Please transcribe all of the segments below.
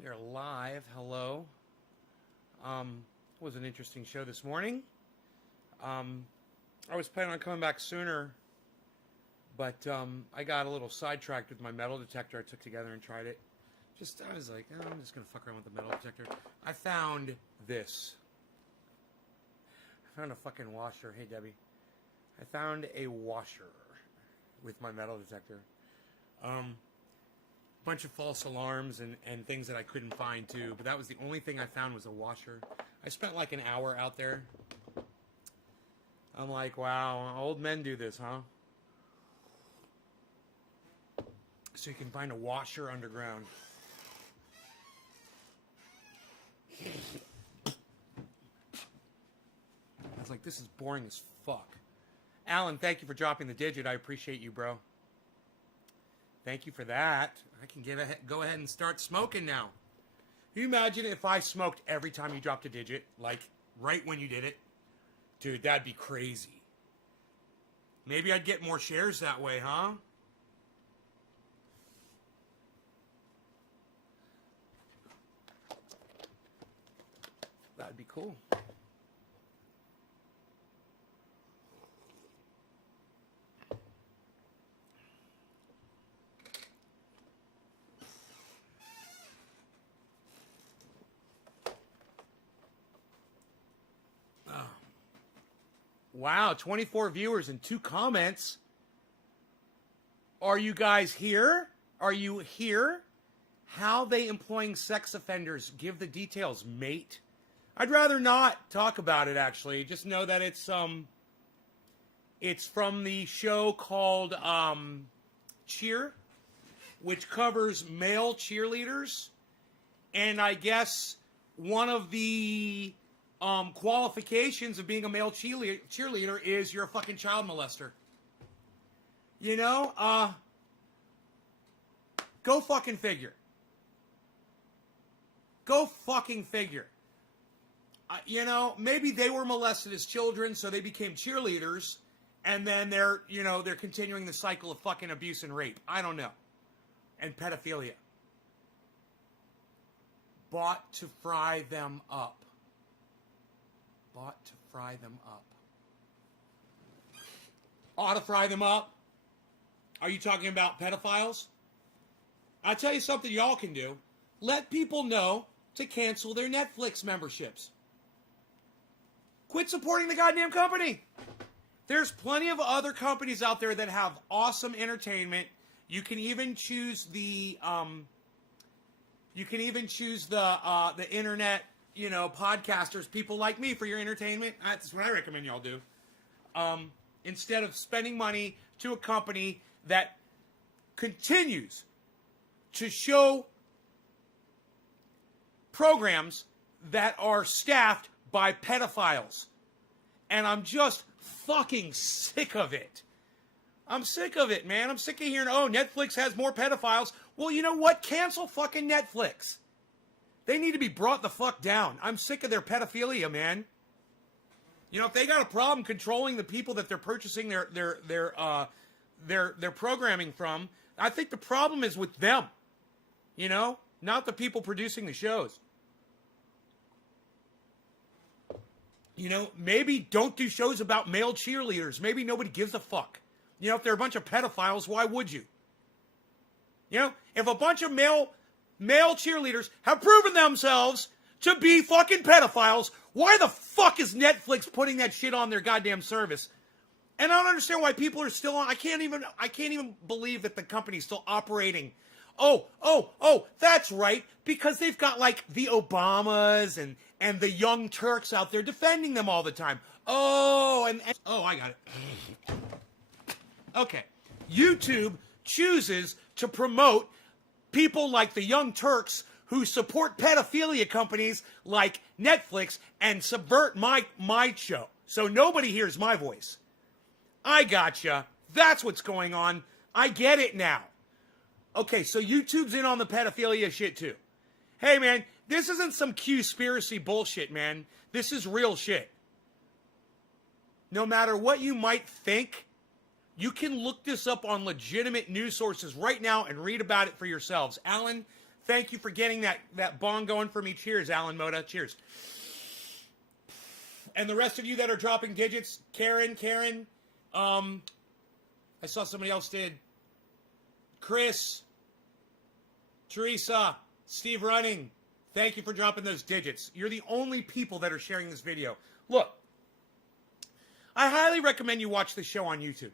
We are live. Hello. It was an interesting show this morning. I was planning on coming back sooner, but I got a little sidetracked with my metal detector I took together and tried it. I was like, oh, I'm just going to fuck around with the metal detector. I found this. I found a fucking washer. Hey, Debbie. I found a washer with my metal detector. Bunch of false alarms and things that I couldn't find too, but that was the only thing I found was a washer. I spent like an hour out there. I'm like, wow, old men do this, huh? So you can find a washer underground. I was like, this is boring as fuck. Alan, thank you for dropping the digit. I appreciate you, bro. Thank you for that. I can go ahead and start smoking now. Can you imagine if I smoked every time you dropped a digit? Like, right when you did it? Dude, that'd be crazy. Maybe I'd get more shares that way, huh? That'd be cool. Wow, 24 viewers and 2 comments. Are you guys here? Are you here? How they employing sex offenders? Give the details, mate. I'd rather not talk about it, actually. Just know that it's from the show called Cheer, which covers male cheerleaders. And I guess one of the qualifications of being a male cheerleader is you're a fucking child molester. You know, go fucking figure. Go fucking figure. You know, maybe they were molested as children, so they became cheerleaders, and then they're continuing the cycle of fucking abuse and rape. I don't know. And pedophilia. Bought to fry them up. Bought to fry them up. Ought to fry them up? Are you talking about pedophiles? I'll tell you something y'all can do. Let people know to cancel their Netflix memberships. Quit supporting the goddamn company. There's plenty of other companies out there that have awesome entertainment. You can even choose the internet, podcasters, people like me for your entertainment. That's what I recommend y'all do. Instead of spending money to a company that continues to show programs that are staffed by pedophiles. And I'm just fucking sick of it. I'm sick of it, man. I'm sick of hearing, oh, Netflix has more pedophiles. Well, you know what? Cancel fucking Netflix. They need to be brought the fuck down. I'm sick of their pedophilia, man. You know, if they got a problem controlling the people that they're purchasing their programming from, I think the problem is with them. You know, not the people producing the shows. You know, maybe don't do shows about male cheerleaders. Maybe nobody gives a fuck. You know, if they're a bunch of pedophiles, why would you? You know, if a bunch of male cheerleaders have proven themselves to be fucking pedophiles, why the fuck is Netflix putting that shit on their goddamn service? And I don't understand why people are still on. I can't even believe that the company's still operating. Oh, that's right. Because they've got like the Obamas and the Young Turks out there defending them all the time. Oh, I got it. Okay. YouTube chooses to promote people like the Young Turks who support pedophilia companies like Netflix and subvert my show. So nobody hears my voice. I gotcha. That's what's going on. I get it now. Okay, so YouTube's in on the pedophilia shit too. Hey, man, this isn't some Q-spiracy bullshit, man. This is real shit. No matter what you might think, you can look this up on legitimate news sources right now and read about it for yourselves. Alan, Thank you for getting that bong going for me. Cheers, Alan Moda. Cheers. And the rest of you that are dropping digits, Karen, I saw somebody else did. Chris, Teresa, Steve Running, thank you for dropping those digits. You're the only people that are sharing this video. Look, I highly recommend you watch the show on YouTube.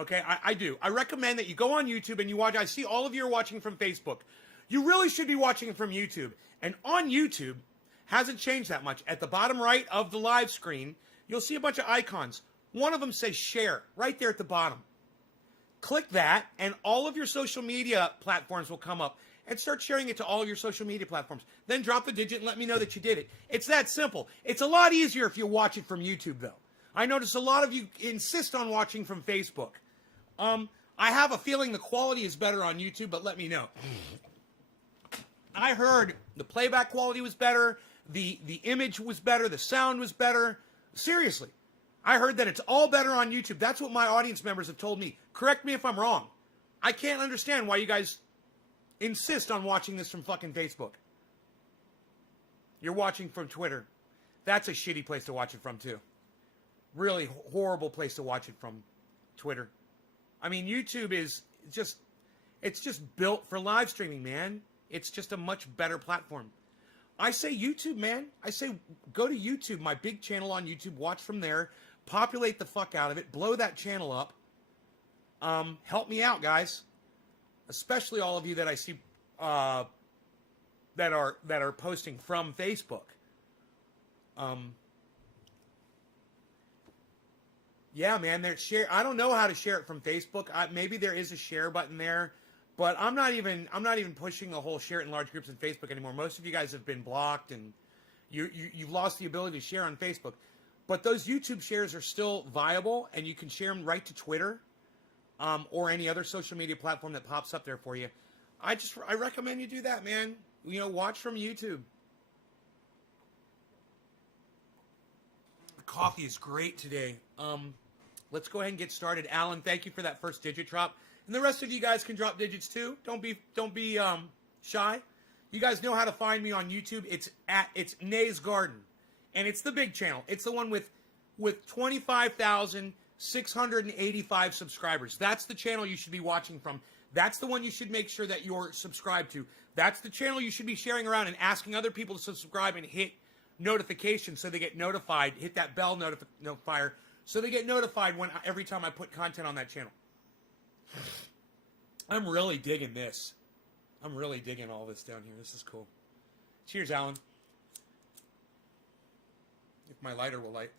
Okay, I do. I recommend that you go on YouTube and you watch. I see all of you are watching from Facebook. You really should be watching from YouTube. And on YouTube, hasn't changed that much. At the bottom right of the live screen, you'll see a bunch of icons. One of them says share, right there at the bottom. Click that, and all of your social media platforms will come up, and start sharing it to all of your social media platforms. Then drop the digit and let me know that you did it. It's that simple. It's a lot easier if you watch it from YouTube, though. I notice a lot of you insist on watching from Facebook. I have a feeling the quality is better on YouTube, but let me know. I heard the playback quality was better, the image was better, the sound was better. Seriously. I heard that it's all better on YouTube. That's what my audience members have told me. Correct me if I'm wrong. I can't understand why you guys insist on watching this from fucking Facebook. You're watching from Twitter. That's a shitty place to watch it from, too. Really horrible place to watch it from, Twitter. I mean, YouTube is just, it's just built for live streaming, man. It's just a much better platform. I say YouTube, man. I say go to YouTube, my big channel on YouTube, watch from there, populate the fuck out of it, blow that channel up. Help me out, guys. Especially all of you that I see that are posting from Facebook. Yeah, man, share. I don't know how to share it from Facebook. Maybe there is a share button there, but I'm not even pushing the whole share it in large groups in Facebook anymore. Most of you guys have been blocked, and you've lost the ability to share on Facebook. But those YouTube shares are still viable, and you can share them right to Twitter, or any other social media platform that pops up there for you. I recommend you do that, man. You know, watch from YouTube. The coffee is great today. Let's go ahead and get started. Alan, thank you for that first digit drop. And the rest of you guys can drop digits too. Don't be shy. You guys know how to find me on YouTube. It's Nay's Garden. And it's the big channel. It's the one with 25,685 subscribers. That's the channel you should be watching from. That's the one you should make sure that you're subscribed to. That's the channel you should be sharing around and asking other people to subscribe and hit notifications so they get notified. Hit that bell notifier so they get notified every time I put content on that channel. I'm really digging this. I'm really digging all this down here. This is cool. Cheers, Alan. If my lighter will light.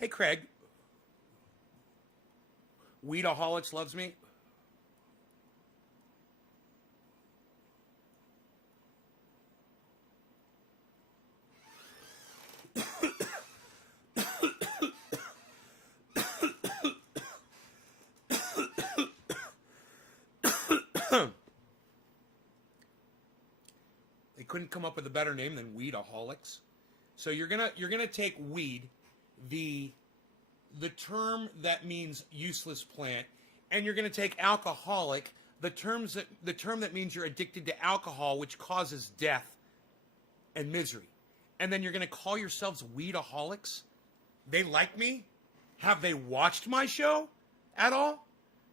Hey, Craig. Weedaholics loves me. They couldn't come up with a better name than Weedaholics. So you're gonna take weed, the term that means useless plant, and you're going to take alcoholic, the term that means you're addicted to alcohol, which causes death and misery. And then you're going to call yourselves weedaholics? They like me? Have they watched my show at all?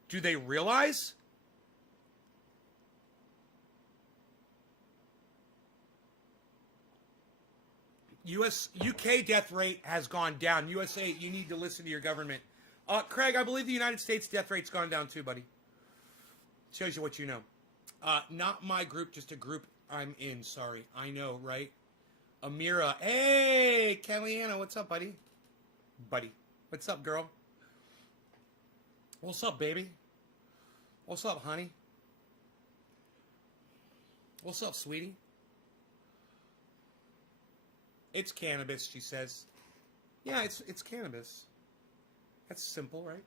Do they realize? UK death rate has gone down. USA, you need to listen to your government. Craig, I believe the United States death rate's gone down too, buddy. Shows you what you know. Not my group, just a group I'm in. Sorry. I know, right? Amira. Hey, Kellyanna, what's up, buddy? Buddy. What's up, girl? What's up, baby? What's up, honey? What's up, sweetie? It's cannabis, she says. Yeah, it's cannabis. That's simple, right?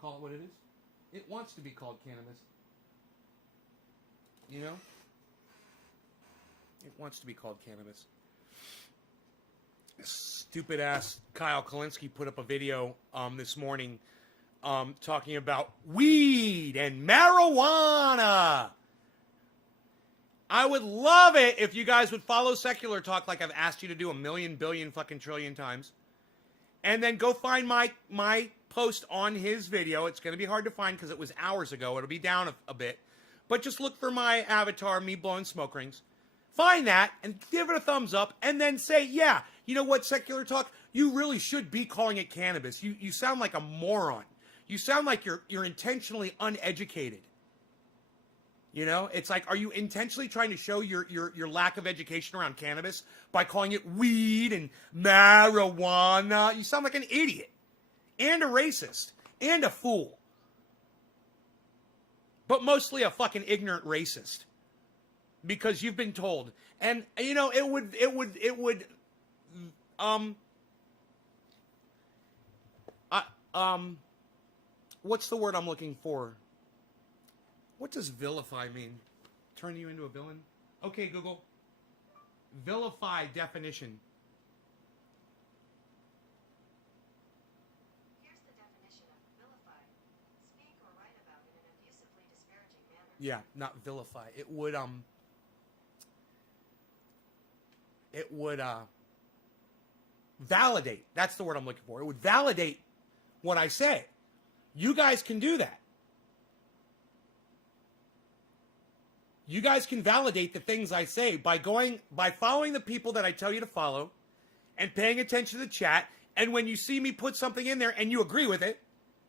Call it what it is. It wants to be called cannabis. You know? It wants to be called cannabis. Stupid ass Kyle Kalinske put up a video this morning talking about weed and marijuana. I would love it if you guys would follow Secular Talk like I've asked you to do a million, billion, fucking trillion times. And then go find my post on his video. It's going to be hard to find because it was hours ago. It'll be down a bit. But just look for my avatar, me blowing smoke rings. Find that and give it a thumbs up and then say, yeah, you know what, Secular Talk? You really should be calling it cannabis. You sound like a moron. You sound like you're intentionally uneducated. You know, it's like, are you intentionally trying to show your lack of education around cannabis by calling it weed and marijuana? You sound like an idiot and a racist and a fool. But mostly a fucking ignorant racist. Because you've been told. And, you know, it would, what's the word I'm looking for? What does vilify mean? Turn you into a villain? Okay, Google. Vilify definition. Here's the definition of vilify. Speak or write about in an abusively disparaging manner. Yeah, not vilify. It would validate. That's the word I'm looking for. It would validate what I say. You guys can do that. You guys can validate the things I say by following the people that I tell you to follow and paying attention to the chat. And when you see me put something in there and you agree with it,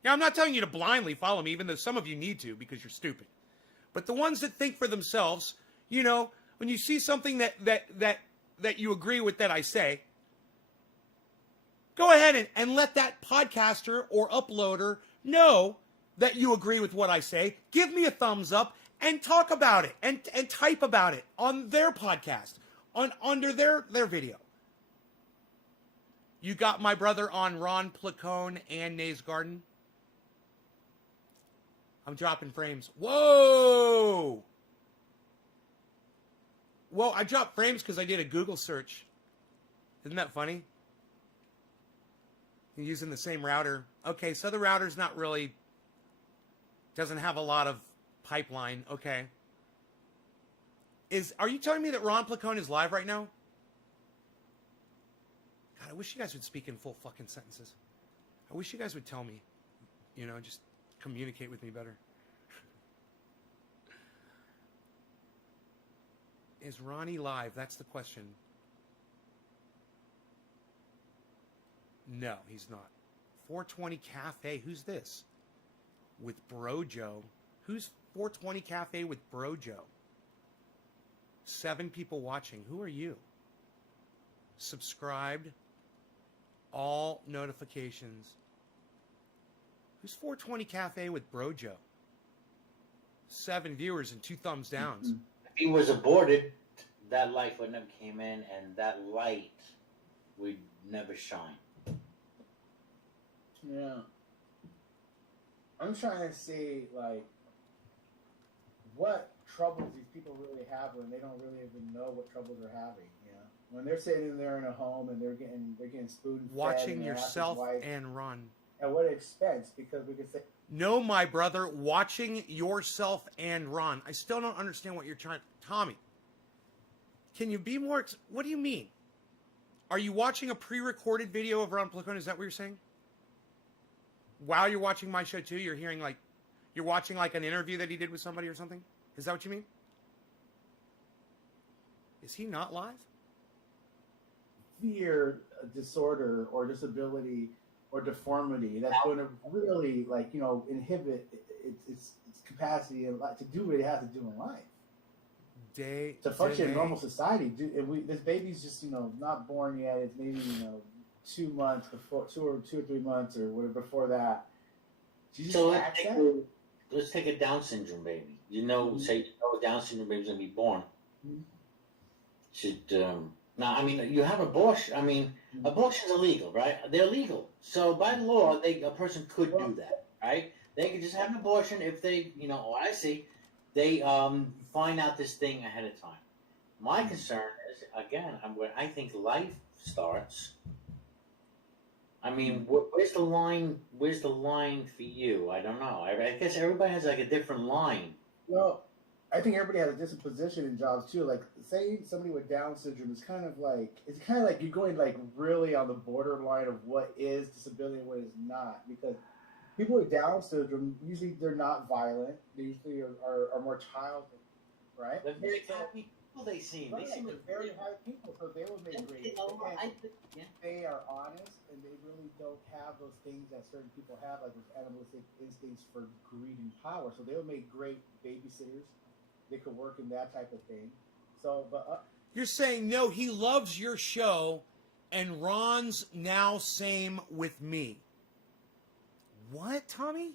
now I'm not telling you to blindly follow me, even though some of you need to because you're stupid. But the ones that think for themselves, you know, when you see something that you agree with that I say, go ahead and let that podcaster or uploader know that you agree with what I say. Give me a thumbs up and talk about it and type about it on their podcast, under their video. You got my brother on Ron Placone and Nays Garden? I'm dropping frames. Whoa! Well, I dropped frames because I did a Google search. Isn't that funny? You're using the same router. Okay, so the router's not really, doesn't have a lot of pipeline. Okay. Are you telling me that Ron Placone is live right now? God, I wish you guys would speak in full fucking sentences. I wish you guys would tell me. You know, just communicate with me better. Is Ronnie live? That's the question. No, he's not. 420 Cafe. Who's this? With Brojo. Who's 420 Cafe with Brojo? 7 people watching. Who are you? Subscribed. All notifications. Who's 420 Cafe with Brojo? 7 viewers and 2 thumbs downs. If he was aborted, that light would never came in, and that light would never shine. Yeah. I'm trying to see, like, what troubles these people really have when they don't really even know what troubles they're having. You know, when they're sitting there in a home and they're getting spoon fed, Watching yourself and Run. At what expense? Because we could say, no, my brother, watching yourself and Ron. I still don't understand what you're trying. Tommy, can you be more? What do you mean? Are you watching a pre-recorded video of Ron Placone? Is that what you're saying? While you're watching my show too, you're hearing like, you're watching like an interview that he did with somebody or something? Is that what you mean? Is he not live? fear disorder or disability or deformity that's going to really, like, you know, inhibit its capacity to do what it has to do in life. To function in normal society. This baby's just, you know, not born yet. It's maybe, you know, 2 months before, 2 or 3 months or whatever before that. So let's take a Down syndrome baby. You know, say a Down syndrome baby's gonna be born. should now. I mean, you have abortion. I mean, abortion's illegal, right? They're legal. So by law, a person could do that, right? They could just have an abortion if they, I see, they find out this thing ahead of time. My concern is, again, where I think life starts. I mean, where's the line? Where's the line for you? I don't know. I guess everybody has like a different line. Well, I think everybody has a different position in jobs too. Like, say somebody with Down syndrome is kind of like you're going like really on the borderline of what is disability and what is not. Because people with Down syndrome usually they're not violent. They usually are more childhood, right? They're very happy people. They seem. Right, They seem they're very high people, so they will make great. They are honest, and they really don't have those things that certain people have, like those animalistic instincts for greed and power. So they will make great babysitters. They could work in that type of thing. So, but You're saying, no, he loves your show, and Ron's now same with me. What, Tommy?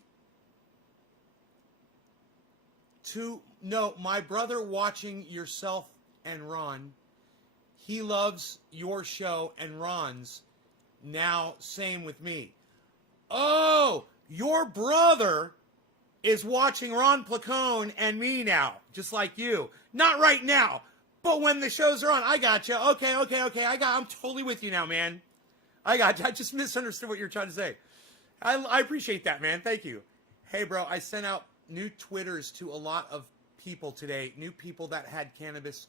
No, my brother watching yourself and Ron, he loves your show and Ron's now same with me. Oh, your brother is watching Ron Placone and me now, just like you. Not right now, but when the shows are on, I got you. Okay. I'm totally with you now, man. I got you. I just misunderstood what you were trying to say. I appreciate that, man. Thank you. Hey, bro, I sent out new Twitters to a lot of people today, new people that had cannabis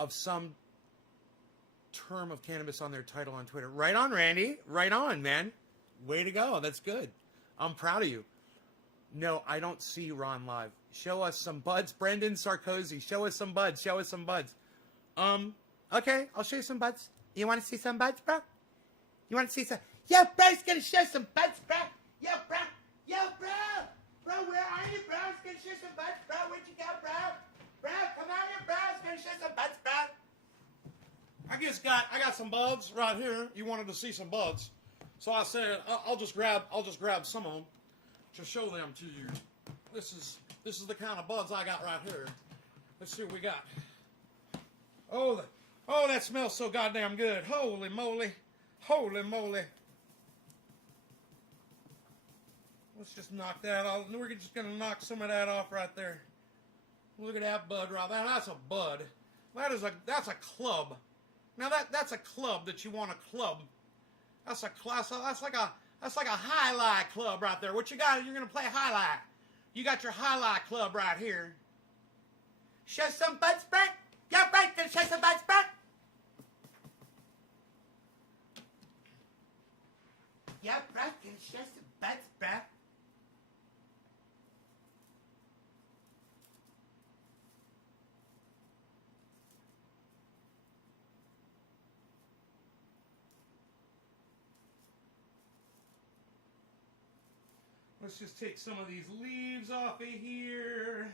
of some term of cannabis on their title on Twitter. Right on, Randy. Right on, man. Way to go. That's good. I'm proud of you. No, I don't see Ron live. Show us some buds. Brendan Sarkozy, show us some buds. Show us some buds. Okay, I'll show you some buds. You want to see some buds, bro? You want to see some? Yo, bro's gonna show some buds, bro. Yo, bro. Yo, bro. Bro, where are you, bro? It's gonna show some buds, bro. Where'd you go, bro? Bro, come out here, bro. It's gonna show some buds, bro. I got some buds right here. You wanted to see some buds, so I said I'll just grab some of them to show them to you. This is the kind of buds I got right here. Let's see what we got. Oh, that smells so goddamn good. Holy moly. Holy moly. Let's just knock that off. We're just going to knock some of that off right there. Look at that bud right there. That's a bud. That's a club. Now that's a club that you want to club. That's like a highlight club right there. What you got? You're going to play highlight. You got your highlight club right here. Show some buds, Brent. Yo, Brent, gonna show some buds, Brent. Yo, Brent, gonna show some buds, Brent. Let's just take some of these leaves off of here.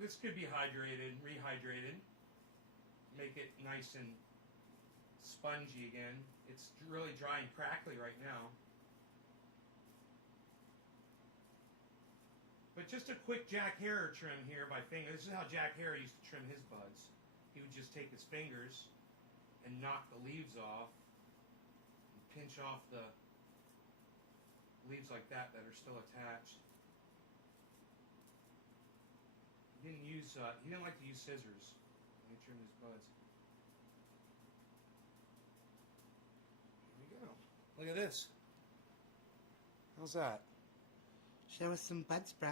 This could be rehydrated. Make it nice and spongy again. It's really dry and crackly right now. But just a quick Jack Herer trim here by finger. This is how Jack Herer used to trim his buds. He would just take his fingers and knock the leaves off and pinch off the leaves like that are still attached. He didn't like to use scissors when he trimmed his buds. Here we go. Look at this. How's that? Show us some buds, bro.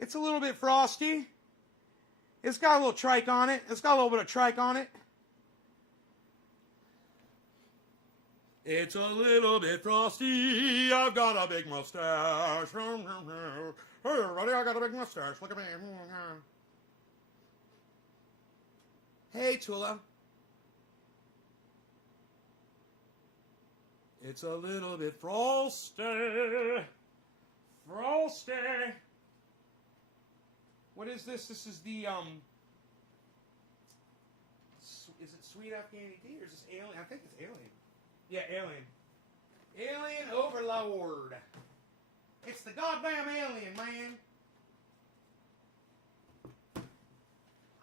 It's a little bit frosty. It's got a little trike on it. It's got a little bit of trike on it. It's a little bit frosty. I've got a big mustache. Hey, everybody, I got a big mustache. Look at me. Hey, Tula. It's a little bit frosty. Frosty. What is this? This is the, is it Sweet Afghani tea or is this Alien? I think it's Alien. Yeah, Alien. Alien Overlord. It's the goddamn alien, man.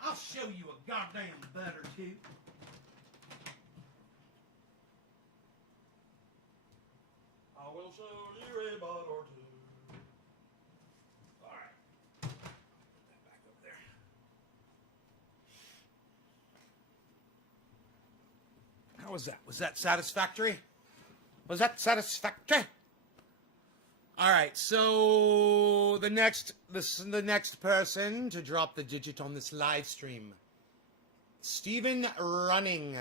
I'll show you a goddamn butter, too. I will show you a butter, too. All right. Put that back up there. How was that? Was that satisfactory? Was that satisfactory? All right, so the next person to drop the digit on this live stream, Stephen Running.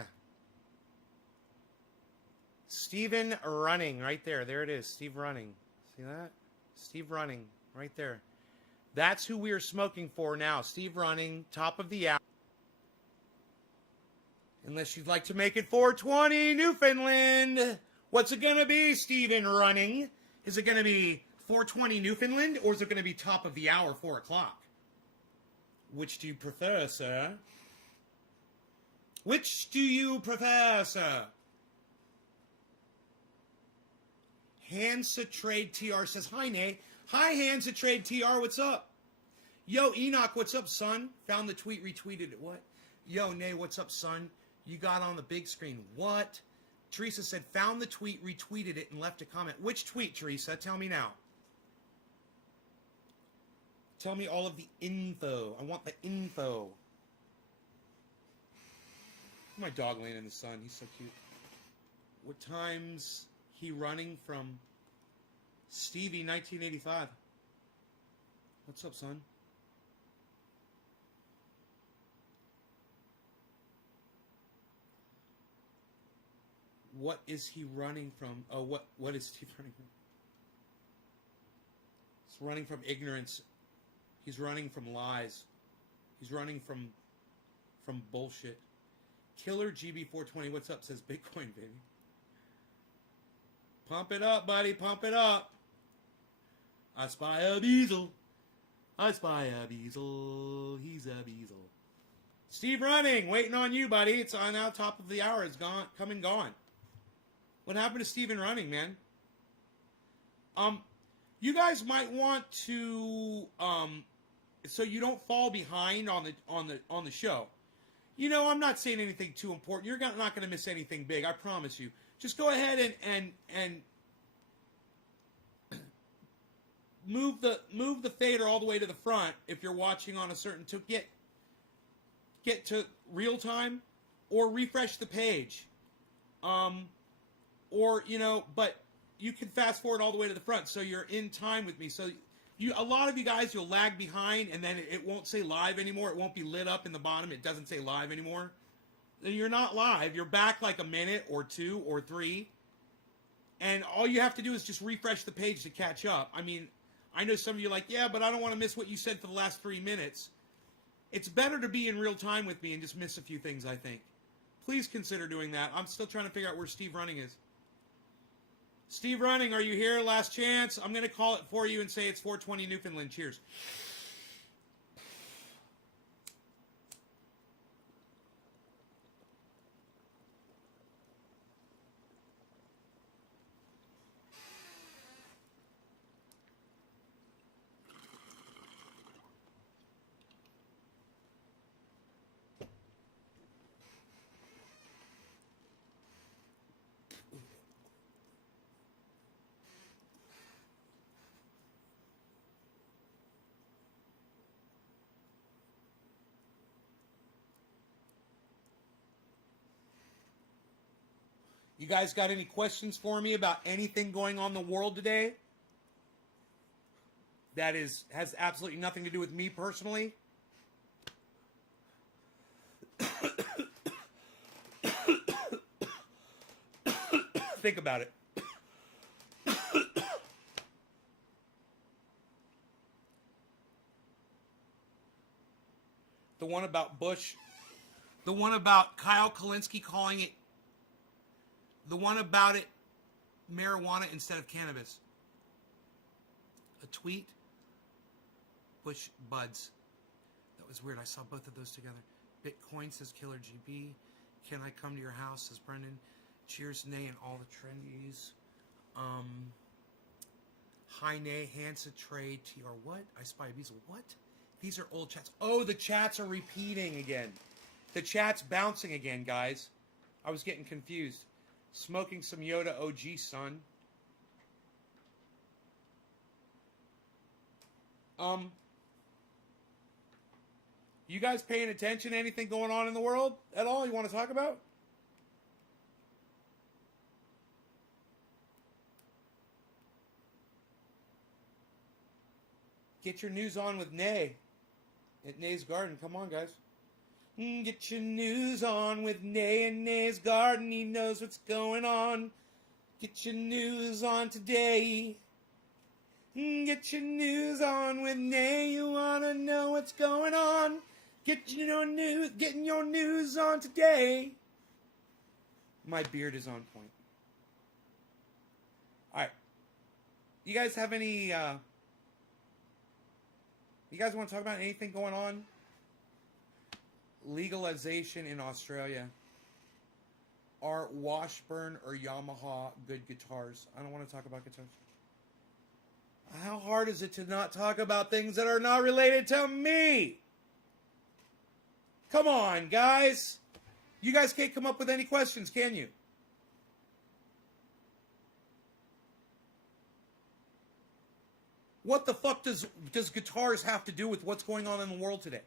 Stephen Running, right there. There it is, Steve Running. See that? Steve Running, right there. That's who we are smoking for now. Steve Running, top of the hour. Unless you'd like to make it 420 Newfoundland. What's it going to be, Stephen Running? Is it going to be 420 Newfoundland, or is it going to be top of the hour, 4 o'clock? Which do you prefer, sir? Which do you prefer, sir? Hansa Trade TR says, hi, Nate. Hi, Hansa Trade TR, what's up? Yo, Enoch, what's up, son? Found the tweet, retweeted it. What? Yo, Nate, what's up, son? You got on the big screen. What? Teresa said, found the tweet, retweeted it, and left a comment. Which tweet, Teresa? Tell me now. Tell me all of the info. I want the info. My dog laying in the sun. He's so cute. What time's he running from? Stevie, 1985. What's up, son? What is he running from? Oh, what is Steve running from? He's running from ignorance. He's running from lies. He's running from bullshit. Killer GB420, what's up? Says Bitcoin, baby. Pump it up, buddy. Pump it up. I spy a beezel. I spy a beezel. He's a beezel. Steve Running, waiting on you, buddy. It's on now. Top of the hour. It's gone. Come and gone. What happened to Stephen Running, man? You guys might want to, so you don't fall behind on the show. You know, I'm not saying anything too important. You're not going to miss anything big. I promise you. Just go ahead and move the fader all the way to the front if you're watching on a certain to get to real time, or refresh the page. Or, you know, but you can fast forward all the way to the front so you're in time with me. So a lot of you guys, you'll lag behind and then it won't say live anymore. It won't be lit up in the bottom. It doesn't say live anymore. Then you're not live. You're back like a minute or 2 or 3. And all you have to do is just refresh the page to catch up. I mean, I know some of you are like, yeah, but I don't want to miss what you said for the last 3 minutes. It's better to be in real time with me and just miss a few things, I think. Please consider doing that. I'm still trying to figure out where Steve Running is. Steve Running, are you here? Last chance. I'm going to call it for you and say it's 420 Newfoundland. Cheers. You guys got any questions for me about anything going on in the world today? That has absolutely nothing to do with me personally. Think about it. The one about Bush. The one about Kyle Kalinske calling it. The one about it marijuana instead of cannabis. A tweet. Bush buds. That was weird. I saw both of those together. Bitcoin says Killer GB. Can I come to your house? Says Brendan. Cheers, Nay, and all the trendies. Hi, Nay, Hansa Trade, TR. What? I Spy Bees. What? These are old chats. Oh, the chats are repeating again. The chat's bouncing again, guys. I was getting confused. Smoking some Yoda OG, son. You guys paying attention to anything going on in the world at all you want to talk about? Get your news on with Nay at Nay's Garden. Come on, guys. Get your news on with Nay and Nay's Garden. He knows what's going on. Get your news on today. Get your news on with Nay. You want to know what's going on. Getting your news on today. My beard is on point. All right. You guys have any... You guys want to talk about anything going on? Legalization in Australia. Are Washburn or Yamaha good guitars? I don't want to talk about guitars. How hard is it to not talk about things that are not related to me? Come on, guys. You guys can't come up with any questions, can you? What the fuck does guitars have to do with what's going on in the world today?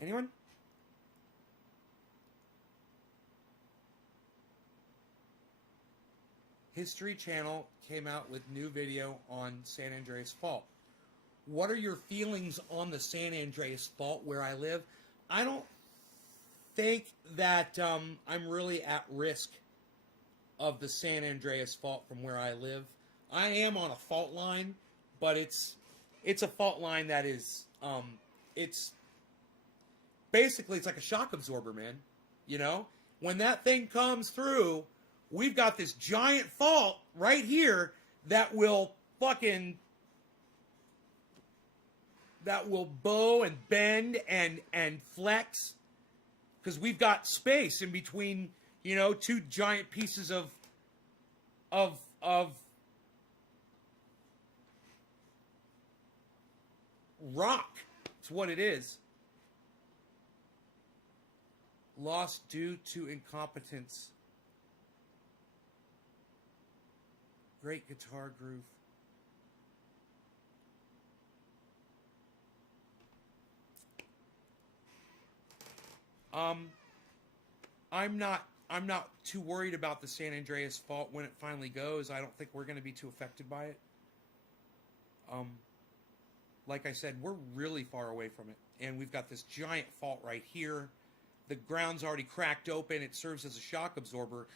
Anyone? History Channel came out with new video on San Andreas Fault. What are your feelings on the San Andreas Fault where I live? I don't think that I'm really at risk of the San Andreas Fault from where I live. I am on a fault line, but it's a fault line that is it's basically it's like a shock absorber, man. You know, when that thing comes through, we've got this giant fault right here that will bow and bend and flex because we've got space in between, you know, two giant pieces of rock. It's what it is. Lost due to incompetence. Great guitar groove. I'm not too worried about the San Andreas Fault when it finally goes. I don't think we're going to be too affected by it. Like I said, we're really far away from it, and we've got this giant fault right here. The ground's already cracked open. It serves as a shock absorber.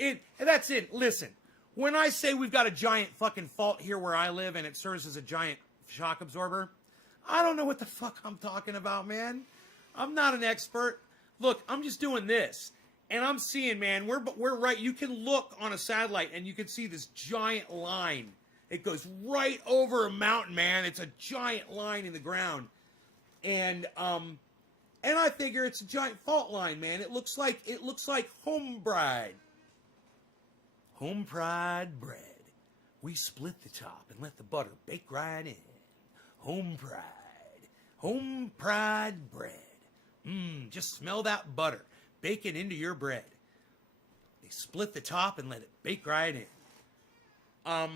And that's it. Listen, when I say we've got a giant fucking fault here where I live and it serves as a giant shock absorber, I don't know what the fuck I'm talking about, man. I'm not an expert. Look, I'm just doing this. And I'm seeing, man, we're right. You can look on a satellite and you can see this giant line. It goes right over a mountain, man. It's a giant line in the ground. And I figure it's a giant fault line, man. It looks like home bride. Home pride bread. We split the top and let the butter bake right in. Home pride. Home pride bread. Just smell that butter. Bake it into your bread. They split the top and let it bake right in. I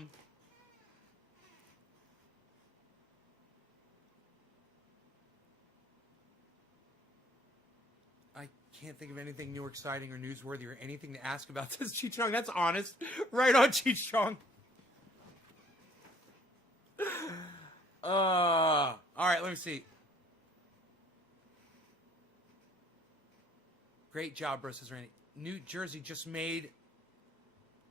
can't think of anything new or exciting or newsworthy or anything to ask about this, Cheech Chong. That's honest. Right on, Cheech Chong. All right, let me see. Great job, bro, says Randy. New Jersey just made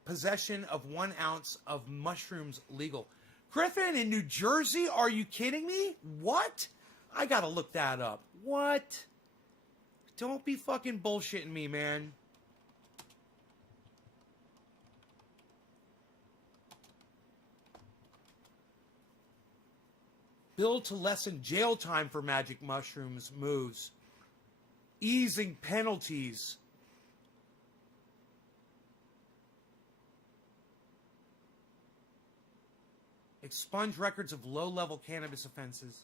possession of 1 ounce of mushrooms legal. Griffin in New Jersey? Are you kidding me? What? I gotta look that up. What? Don't be fucking bullshitting me, man. Bill to lessen jail time for magic mushrooms moves. Easing penalties. Expunge records of low-level cannabis offenses.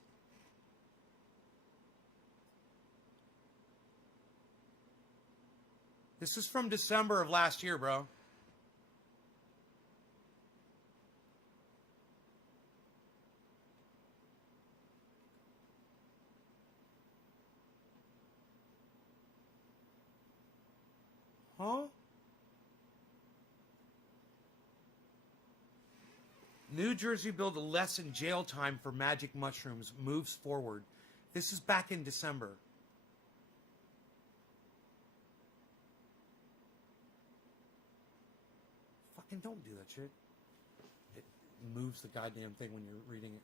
This is from December of last year, bro. Huh? New Jersey bill to lessen jail time for magic mushrooms moves forward. This is back in December. Fucking don't do that shit. It moves the goddamn thing when you're reading it.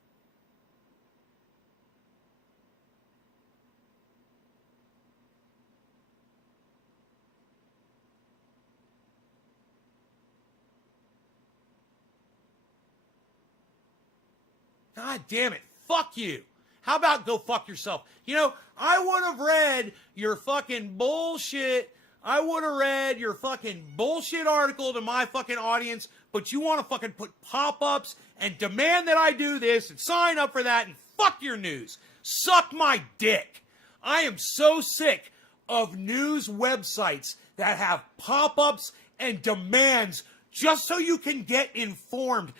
God damn it. Fuck you. How about go fuck yourself? You know, I would have read your fucking bullshit. I would have read your fucking bullshit article to my fucking audience, but you want to fucking put pop-ups and demand that I do this and sign up for that and fuck your news. Suck my dick. I am so sick of news websites that have pop-ups and demands just so you can get informed.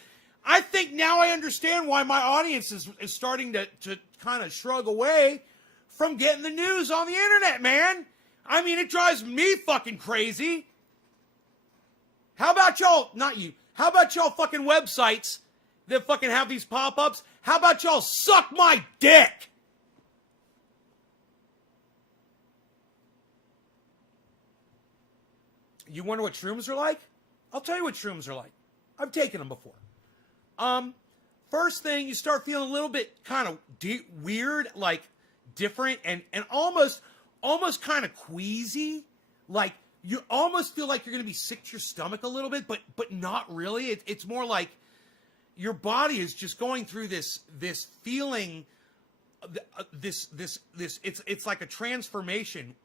I think now I understand why my audience is starting to kind of shrug away from getting the news on the internet, man. I mean, it drives me fucking crazy. How about y'all, not you, how about y'all fucking websites that fucking have these pop-ups? How about y'all suck my dick? You wonder what shrooms are like? I'll tell you what shrooms are like. I've taken them before. First thing, you start feeling a little bit kind of weird, like different and almost kind of queasy. Like you almost feel like you're going to be sick to your stomach a little bit, but not really. It's more like your body is just going through this feeling, it's like a transformation,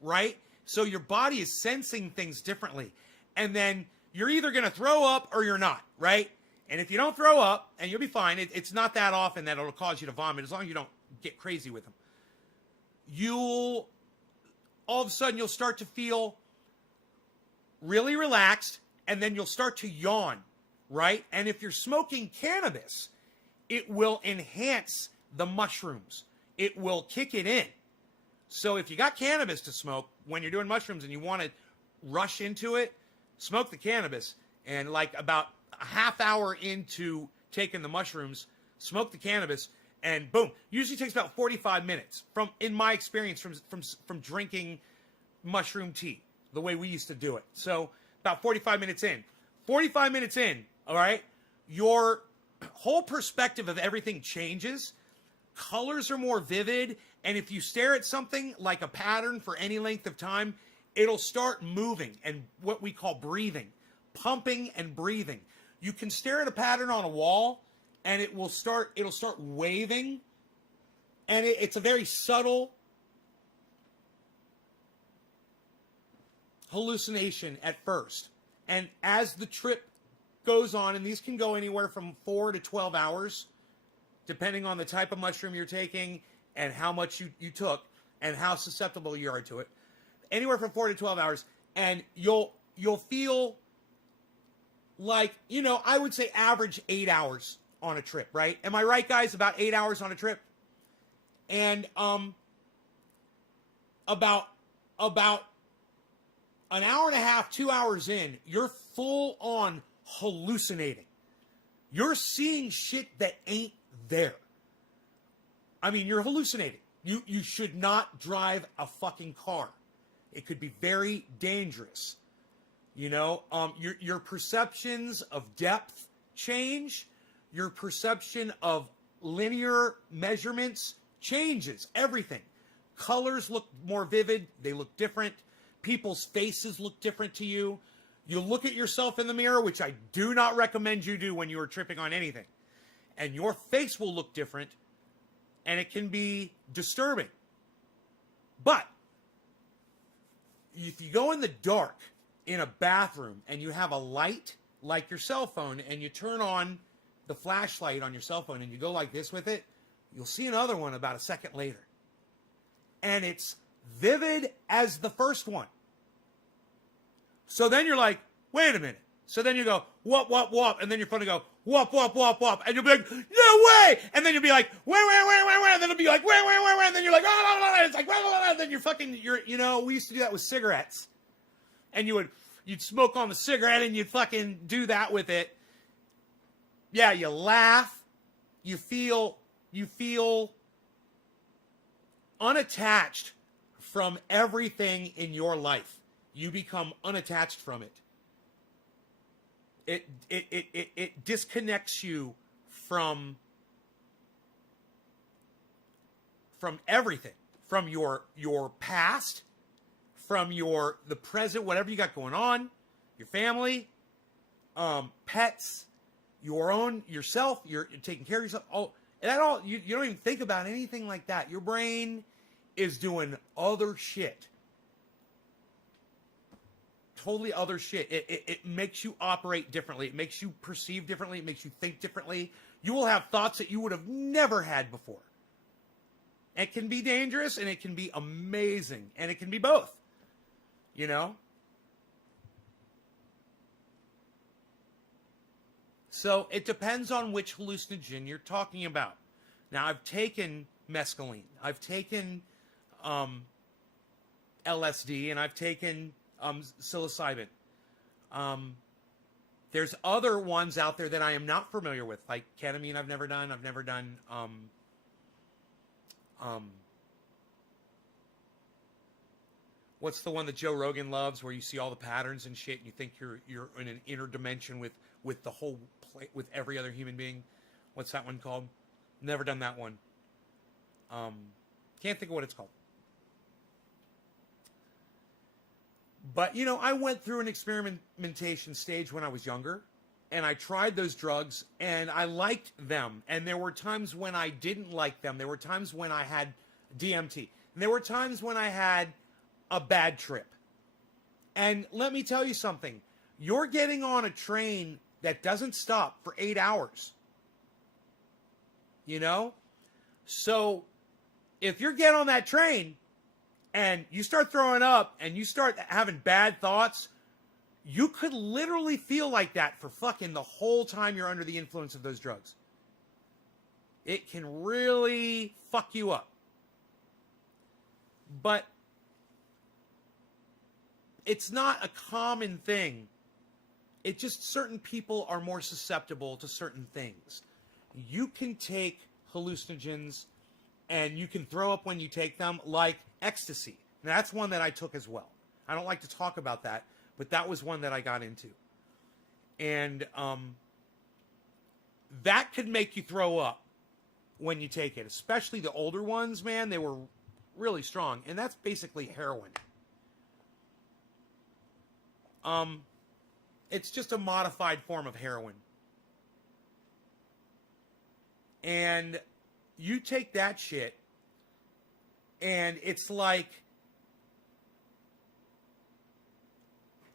right? So your body is sensing things differently. And then you're either going to throw up or you're not, right? And if you don't throw up, and you'll be fine, it's not that often that it'll cause you to vomit, as long as you don't get crazy with them. All of a sudden, you'll start to feel really relaxed, and then you'll start to yawn, right? And if you're smoking cannabis, it will enhance the mushrooms. It will kick it in. So if you got cannabis to smoke, when you're doing mushrooms and you want to rush into it, smoke the cannabis, and like about a half hour into taking the mushrooms, smoke the cannabis, and boom. Usually takes about 45 minutes in my experience from drinking mushroom tea, the way we used to do it. So about 45 minutes in. 45 minutes in, all right, your whole perspective of everything changes. Colors are more vivid, and if you stare at something like a pattern for any length of time, it'll start moving and what we call breathing, pumping and breathing. You can stare at a pattern on a wall, and it'll start waving, and it's a very subtle hallucination at first. And as the trip goes on, and these can go anywhere from 4 to 12 hours, depending on the type of mushroom you're taking and how much you took and how susceptible you are to it, anywhere from 4 to 12 hours, and you'll feel like, I would say average 8 hours on a trip, right? Am I right, guys? About 8 hours on a trip? And about an hour and a half, 2 hours in, you're full on hallucinating. You're seeing shit that ain't there. I mean, you're hallucinating. You should not drive a fucking car. It could be very dangerous. Your perceptions of depth change. Your perception of linear measurements changes everything. Colors look more vivid. They look different. People's faces look different to you. You look at yourself in the mirror, which I do not recommend you do when you are tripping on anything. And your face will look different, and it can be disturbing. But if you go in the dark in a bathroom and you have a light like your cell phone and you turn on the flashlight on your cell phone and you go like this with it, you'll see another one about a second later. And it's vivid as the first one. So then you're like, wait a minute. So then you go, whoop, whoop, whoop. And then your phone will go, whoop, whoop, whoop, whoop. And you'll be like, no way. And then you'll be like, wait. And then it'll be like, wait. And then you're like, oh. It's like, and then we used to do that with cigarettes. And you'd smoke on the cigarette and you'd fucking do that with it. Yeah, you laugh. You feel unattached from everything in your life. You become unattached from it. It disconnects you from everything, from your past, from the present, whatever you got going on, your family, pets, yourself. You're taking care of yourself. You don't even think about anything like that. Your brain is doing other shit. Totally other shit. It makes you operate differently. It makes you perceive differently. It makes you think differently. You will have thoughts that you would have never had before. It can be dangerous and it can be amazing. And it can be both. You know? So it depends on which hallucinogen you're talking about. Now, I've taken mescaline. I've taken LSD, and I've taken psilocybin. There's other ones out there that I am not familiar with, like ketamine. I've never done. What's the one that Joe Rogan loves, where you see all the patterns and shit, and you think you're in an inner dimension with the whole with every other human being? What's that one called? Never done that one. Can't think of what it's called. But, I went through an experimentation stage when I was younger, and I tried those drugs, and I liked them. And there were times when I didn't like them. There were times when I had DMT. And there were times when I had a bad trip. And let me tell you something. You're getting on a train that doesn't stop for 8 hours. So, if you get on that train and you start throwing up and you start having bad thoughts, you could literally feel like that for fucking the whole time you're under the influence of those drugs. It can really fuck you up. But it's not a common thing. It just, certain people are more susceptible to certain things. You can take hallucinogens and you can throw up when you take them, like ecstasy. Now, that's one that I took as well. I don't like to talk about that, but that was one that I got into. And that could make you throw up when you take it, especially the older ones, man. They were really strong, and that's basically heroin. It's just a modified form of heroin. And you take that shit, and it's like,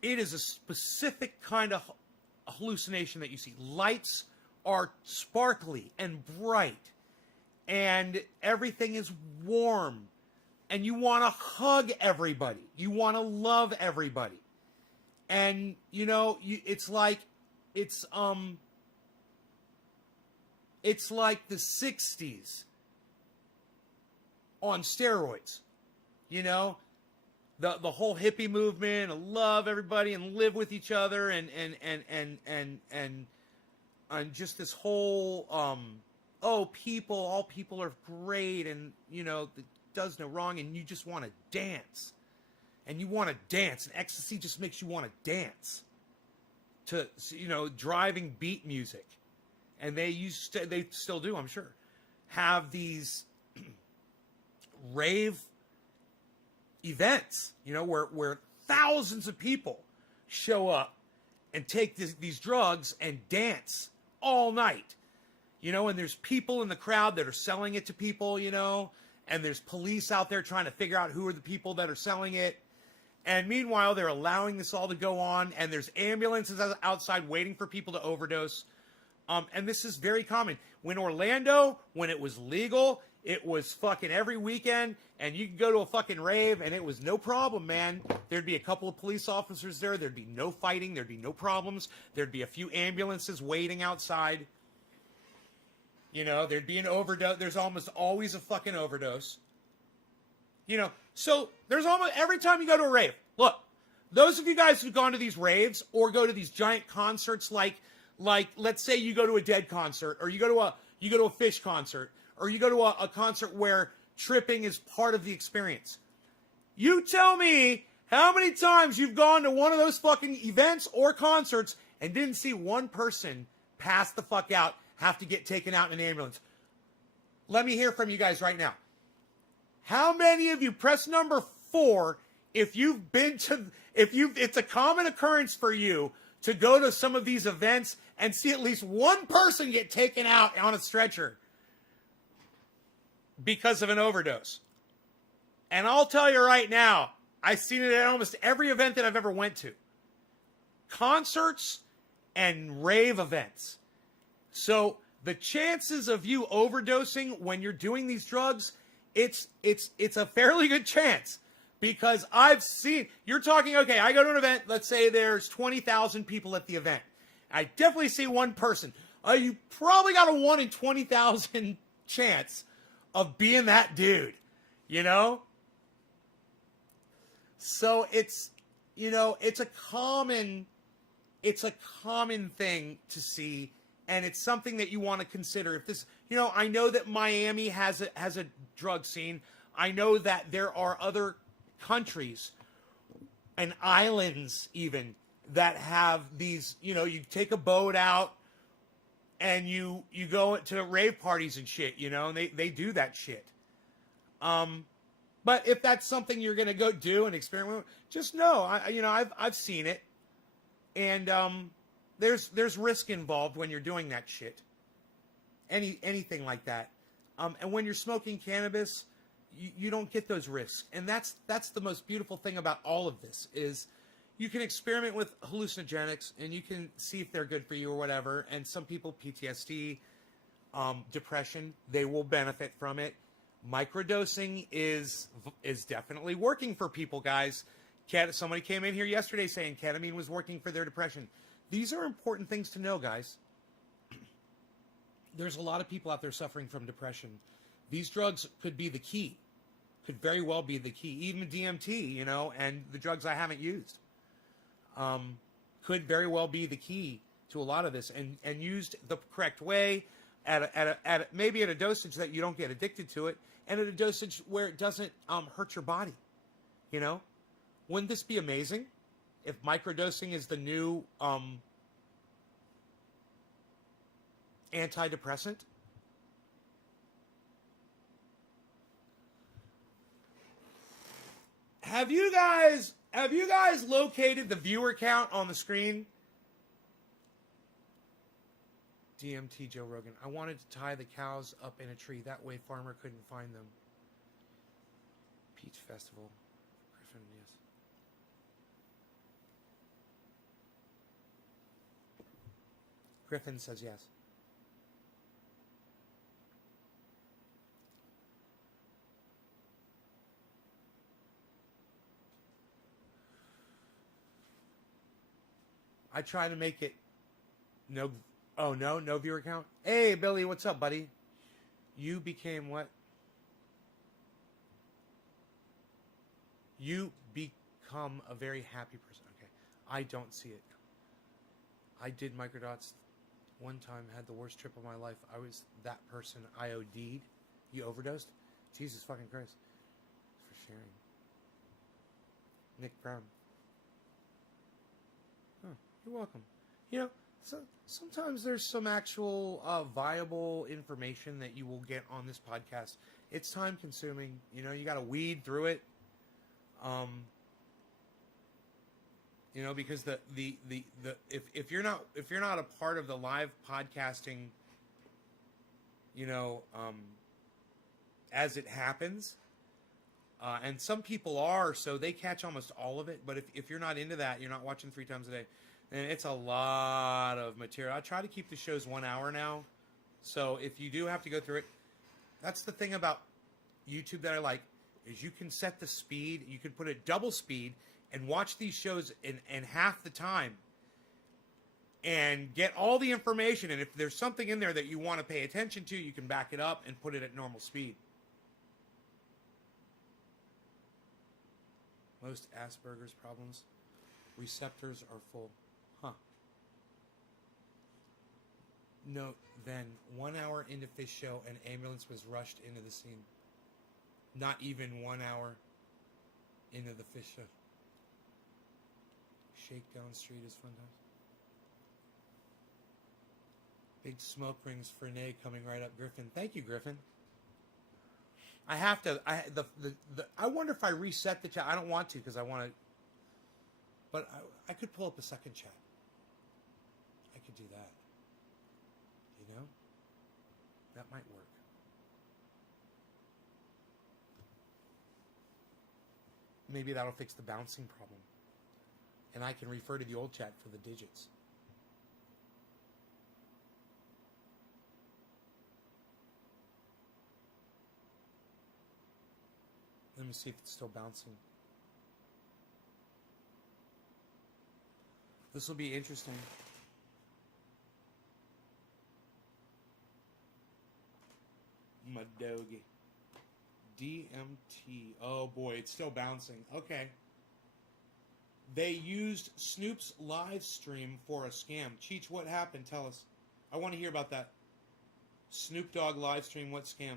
it is a specific kind of hallucination that you see. Lights are sparkly and bright, and everything is warm, and you want to hug everybody. You want to love everybody. And, it's like the 60s on steroids. The whole hippie movement, and love everybody and live with each other, and just this whole all people are great, and it does no wrong, and you just want to dance. And you want to dance, and ecstasy just makes you want to dance to, driving beat music. and they still do, I'm sure, have these rave events, where thousands of people show up and take these drugs and dance all night, and there's people in the crowd that are selling it to people, and there's police out there trying to figure out who are the people that are selling it. And meanwhile, they're allowing this all to go on, and there's ambulances outside waiting for people to overdose. And this is very common. When Orlando, when it was legal, it was fucking every weekend, and you could go to a fucking rave, and it was no problem, man. There'd be a couple of police officers there. There'd be no fighting. There'd be no problems. There'd be a few ambulances waiting outside. There'd be an overdose. There's almost always a fucking overdose. So there's almost every time you go to a rave. Look, those of you guys who've gone to these raves or go to these giant concerts, like let's say you go to a Dead concert, or you go to a Fish concert, or you go to a concert where tripping is part of the experience. You tell me how many times you've gone to one of those fucking events or concerts and didn't see one person pass the fuck out, have to get taken out in an ambulance. Let me hear from you guys right now. How many of you, press number 4, if it's a common occurrence for you to go to some of these events and see at least one person get taken out on a stretcher because of an overdose. And I'll tell you right now, I've seen it at almost every event that I've ever went to. Concerts and rave events. So the chances of you overdosing when you're doing these drugs, it's a fairly good chance, because I've seen, you're talking, okay, I go to an event, let's say there's 20,000 people at the event. I definitely see one person. You probably got a 1 in 20,000 chance of being that dude, So it's a common thing to see, and it's something that you want to consider. If this, I know that Miami has a drug scene. I know that there are other countries and islands even that have these, you take a boat out and you go to rave parties and shit, and they do that shit. But if that's something you're going to go do and experiment with, just know, I've seen it. And there's risk involved when you're doing that shit. Anything like that. And when you're smoking cannabis, you don't get those risks. And that's the most beautiful thing about all of this, is you can experiment with hallucinogenics and you can see if they're good for you or whatever. And some people, PTSD, depression, they will benefit from it. Microdosing is definitely working for people, guys. Somebody came in here yesterday saying ketamine was working for their depression. These are important things to know, guys. There's a lot of people out there suffering from depression. These drugs could be the key. Could very well be the key. Even DMT, and the drugs I haven't used, could very well be the key to a lot of this. And used the correct way, maybe at a dosage that you don't get addicted to it, and at a dosage where it doesn't hurt your body. Wouldn't this be amazing if microdosing is the new antidepressant? Have you guys located the viewer count on the screen? DMT Joe Rogan. I wanted to tie the cows up in a tree. That way farmer couldn't find them. Peach Festival. Griffin, yes. Griffin says yes. I try to make it no. Oh, no viewer count? Hey, Billy, what's up, buddy? You became what? You become a very happy person. Okay. I don't see it. I did microdots one time, had the worst trip of my life. I was that person. I OD'd. You overdosed? Jesus fucking Christ. Thanks for sharing. Nick Brown. Oh, you're welcome. So sometimes there's some actual viable information that you will get on this podcast. It's time consuming. You know, you got to weed through it. You know, because if you're not a part of the live podcasting, you know, as it happens, and some people are, so they catch almost all of it. But if you're not into that, you're not watching 3 times a day, then it's a lot of material. I try to keep the shows 1 hour now, so if you do have to go through it, that's the thing about YouTube that I like, is you can set the speed, you can put it double speed, and watch these shows in half the time and get all the information. And if there's something in there that you want to pay attention to, you can back it up and put it at normal speed. Most Asperger's problems, receptors are full. Huh. Note then, 1 hour into Fish Show, an ambulance was rushed into the scene. Not even 1 hour into the Fish Show. Shakedown Street is fun times. Big smoke rings for Nay coming right up, Griffin. Thank you, Griffin. I have to. I wonder if I reset the chat. I don't want to because I want to. But I could pull up a second chat. I could do that. You know, that might work. Maybe that'll fix the bouncing problem. And I can refer to the old chat for the digits. Let me see if it's still bouncing. This will be interesting. Madogi. DMT. Oh boy, it's still bouncing. Okay. They used Snoop's live stream for a scam. Cheech, what happened? Tell us. I want to hear about that. Snoop Dogg live stream, what scam?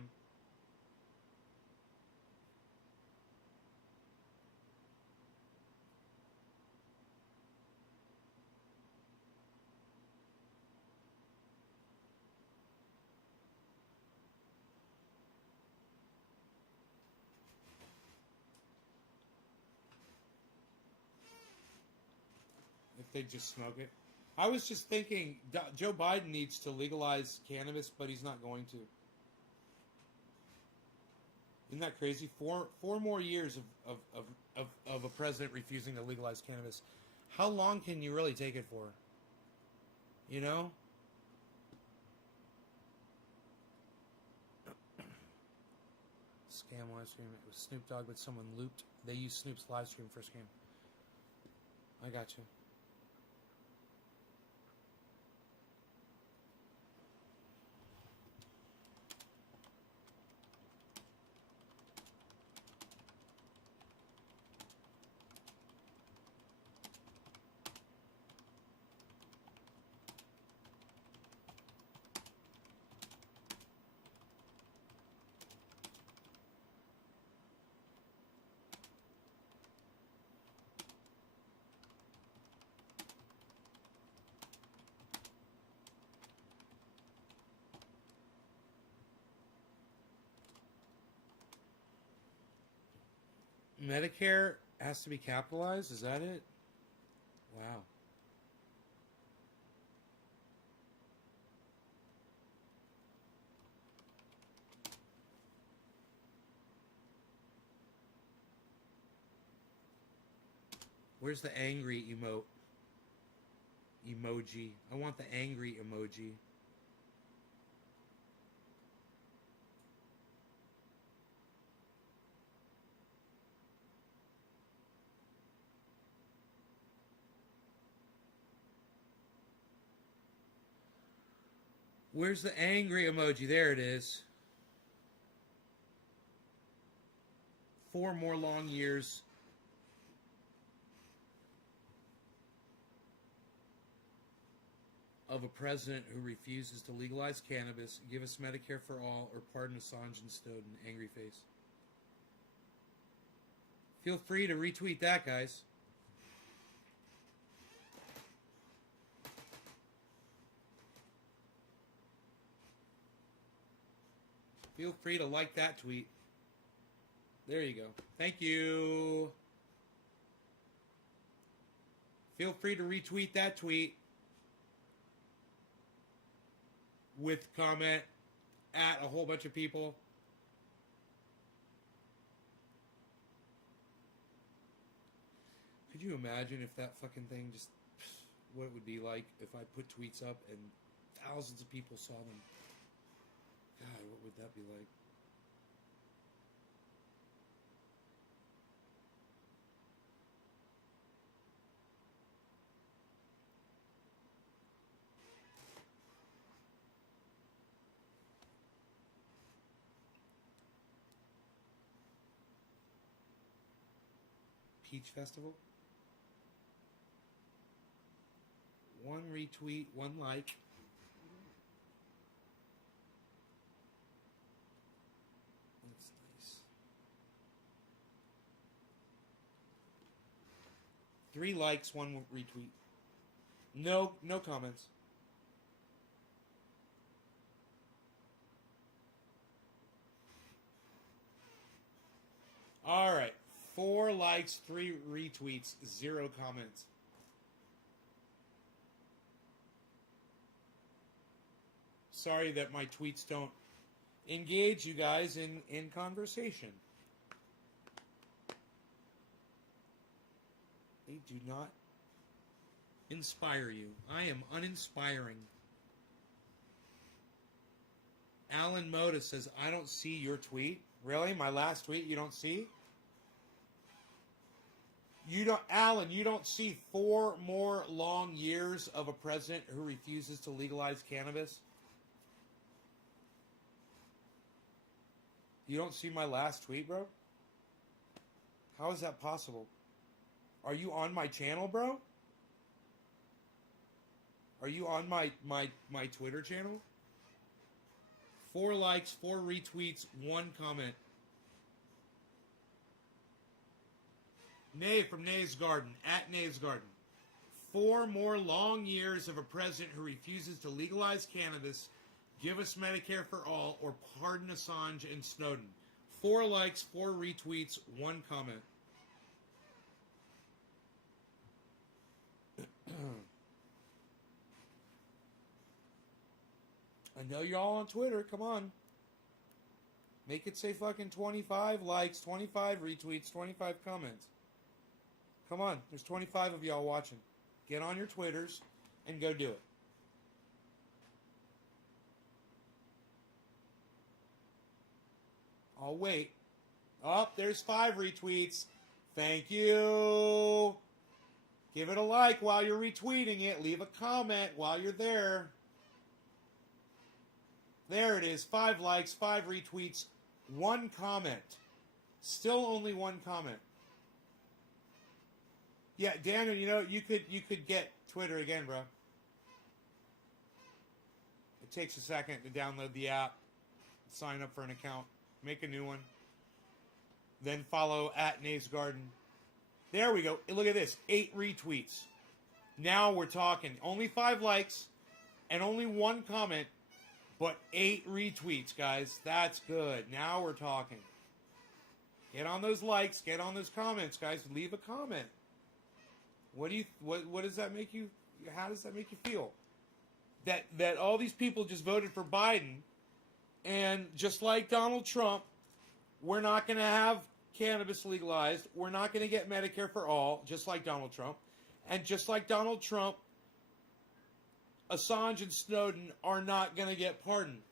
If they just smoke it. I was just thinking, Joe Biden needs to legalize cannabis, but he's not going to. Isn't that crazy? Four more years of a president refusing to legalize cannabis. How long can you really take it for? You know? Scam live stream. It was Snoop Dogg, but someone looped. They used Snoop's live stream for a scam. I got you. Medicare has to be capitalized? Is that it? Wow. Where's the angry emoji? I want the angry emoji. Where's the angry emoji? There it is. 4 more long years. Of a president who refuses to legalize cannabis, give us Medicare for all, or pardon Assange and Snowden. Angry face. Feel free to retweet that, guys. Feel free to like that tweet. There you go. Thank you. Feel free to retweet that tweet with comment at a whole bunch of people. Could you imagine if that fucking thing just, what it would be like if I put tweets up and thousands of people saw them? God, what would that be like? Peach Festival? 1 retweet, 1 like. That's nice. 3 likes, 1 retweet. No comments. All right. 4 likes, 3 retweets, 0 comments. Sorry that my tweets don't engage you guys in conversation. They do not inspire you. I am uninspiring. Alan Moda says, I don't see your tweet. Really? My last tweet you don't see? You don't, Alan, you don't see 4 more long years of a president who refuses to legalize cannabis? You don't see my last tweet, bro? How is that possible? Are you on my channel, bro? Are you on my Twitter channel? 4 likes, 4 retweets, 1 comment. Nay from Nay's Garden, at Nay's Garden. 4 more long years of a president who refuses to legalize cannabis, give us Medicare for all, or pardon Assange and Snowden. 4 likes, 4 retweets, 1 comment. I know y'all on Twitter, come on. Make it say fucking 25 likes, 25 retweets, 25 comments. Come on, there's 25 of y'all watching. Get on your Twitters and go do it. I'll wait. Oh, there's 5 retweets. Thank you. Give it a like while you're retweeting it. Leave a comment while you're there. There it is. 5 likes, 5 retweets, 1 comment. Still only 1 comment. Yeah, Daniel, you know, you could get Twitter again, bro. It takes a second to download the app, sign up for an account, make a new one, then follow at Nays Garden. There we go. Look at this. 8 retweets. Now we're talking. Only 5 likes and only 1 comment, but 8 retweets, guys. That's good. Now we're talking. Get on those likes. Get on those comments, guys. Leave a comment. What does that make you? How does that make you feel? That all these people just voted for Biden, and just like Donald Trump, we're not going to have cannabis legalized. We're not going to get Medicare for all, just like Donald Trump. And just like Donald Trump, Assange and Snowden are not going to get pardoned.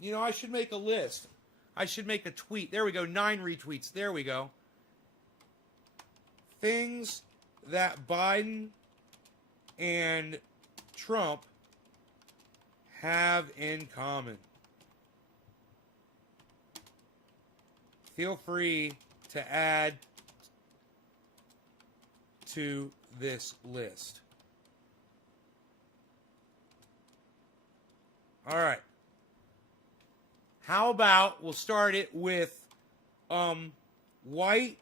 You know, I should make a list. I should make a tweet. There we go. 9 retweets. There we go. Things that Biden and Trump have in common. Feel free to add to this list. All right. How about we'll start it with white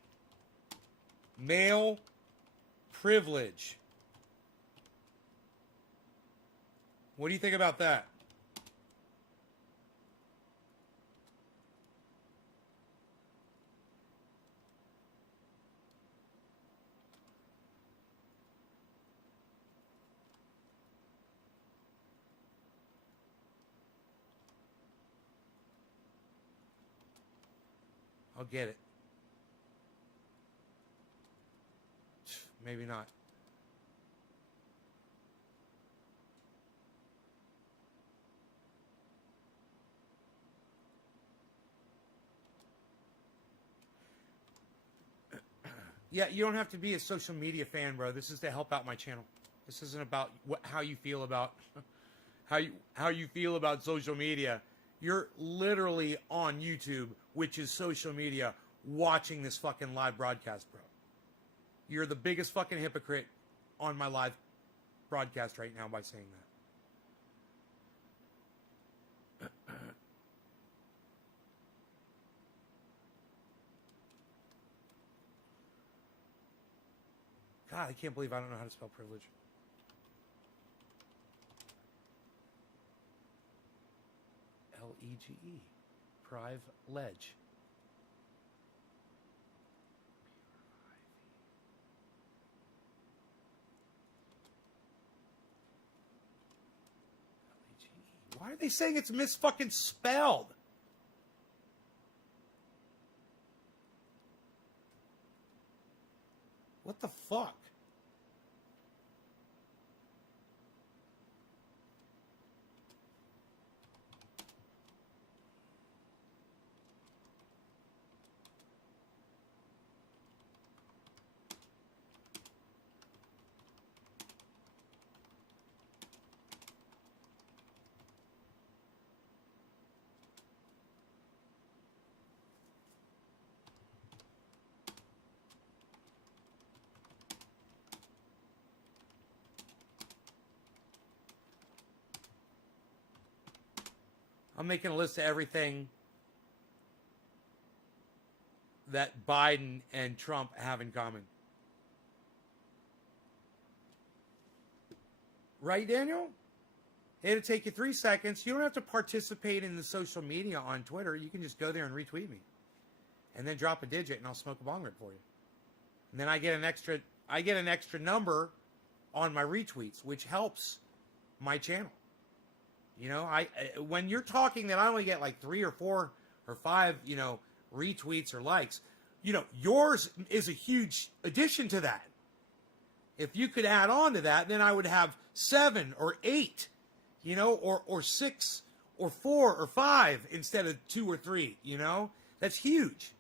male privilege. What do you think about that? I'll get it. Maybe not. Yeah, you don't have to be a social media fan, bro. This is to help out my channel. This isn't about how you feel about how you feel about social media. You're literally on YouTube, which is social media, watching this fucking live broadcast, bro. You're the biggest fucking hypocrite on my live broadcast right now by saying that. God, I can't believe I don't know how to spell privilege. L-E-G-E. Privilege. L-E-G-E. Why are they saying it's misfucking spelled? What the fuck? I'm making a list of everything that Biden and Trump have in common. Right, Daniel? It'll take you 3 seconds. You don't have to participate in the social media on Twitter. You can just go there and retweet me. And then drop a digit and I'll smoke a bong rip for you. And then I get an extra number on my retweets, which helps my channel. You know, when you're talking that I only get like 3 or 4 or 5, retweets or likes, yours is a huge addition to that. If you could add on to that, then I would have 7 or 8, or 6 or 4 or 5 instead of 2 or 3, That's huge.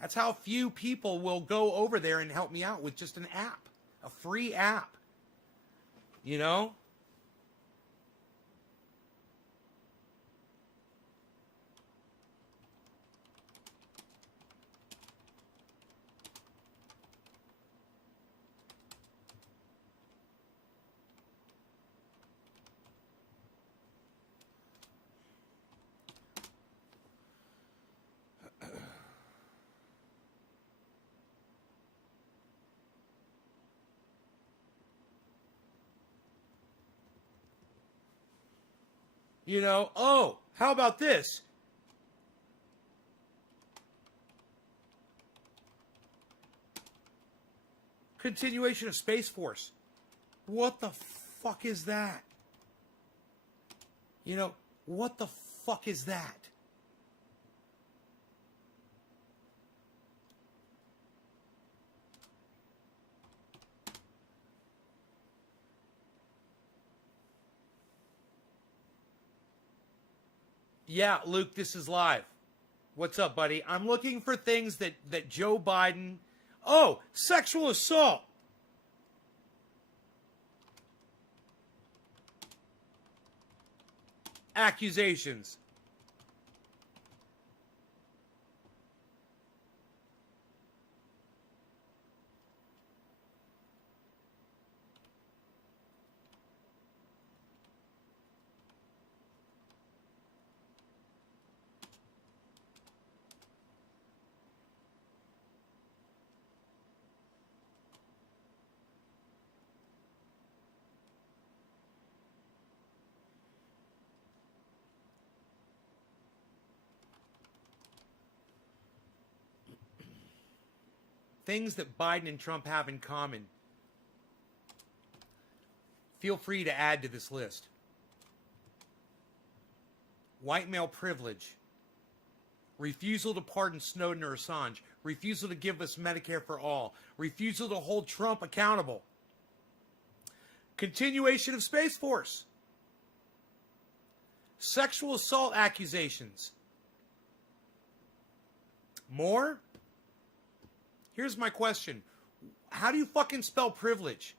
That's how few people will go over there and help me out with just an app, a free app, Oh, how about this? Continuation of Space Force. What the fuck is that? What the fuck is that? Yeah, Luke, this is live. What's up, buddy? I'm looking for things that Joe Biden... Oh, sexual assault. Accusations. Things that Biden and Trump have in common. Feel free to add to this list. White male privilege. refusal to pardon Snowden or Assange, refusal to give us Medicare for all, refusal to hold Trump accountable, continuation of Space Force, sexual assault accusations. More? Here's my question. How do you fucking spell privilege?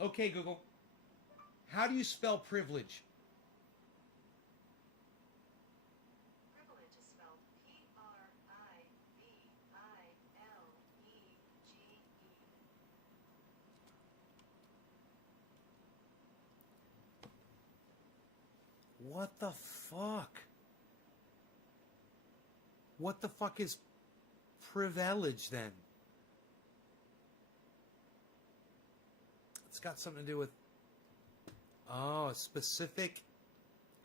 Okay, Google. How do you spell privilege? Privilege is spelled Privilege. What the fuck? What the fuck is privilege then? It's got something to do with a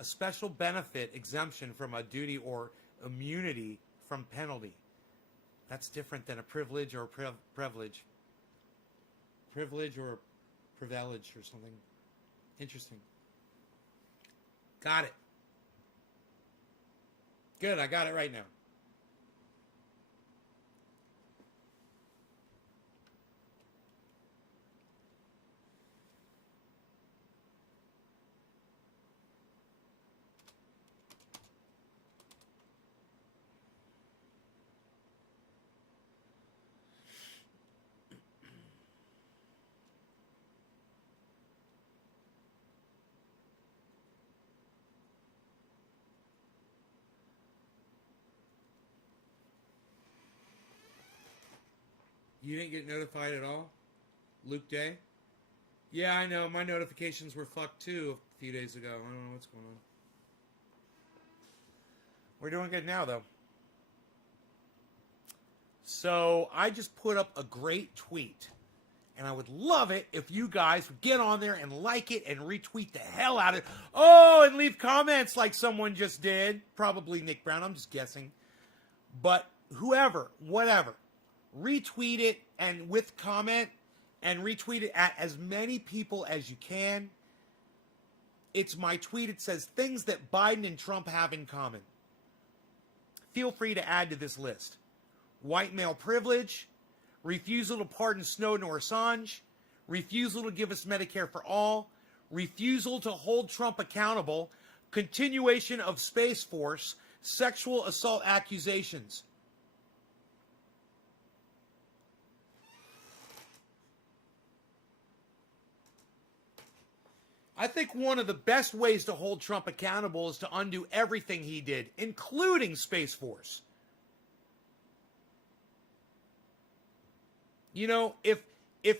special benefit exemption from a duty or immunity from penalty. That's different than a privilege or a privilege. Privilege or privilege or something. Interesting. Got it. Good, I got it right now. You didn't get notified at all? Luke Day? Yeah, I know. My notifications were fucked too a few days ago. I don't know what's going on. We're doing good now, though. So, I just put up a great tweet. And I would love it if you guys would get on there and like it and retweet the hell out of it. Oh, and leave comments like someone just did. Probably Nick Brown. I'm just guessing. But whoever, whatever. Retweet it and with comment and retweet it at as many people as you can. It's my tweet. It says things that Biden and Trump have in common. Feel free to add to this list. White male privilege, refusal to pardon Snowden or Assange, refusal to give us Medicare for all, refusal to hold Trump accountable, continuation of Space Force, sexual assault accusations. I think one of the best ways to hold Trump accountable is to undo everything he did, including Space Force. You know, if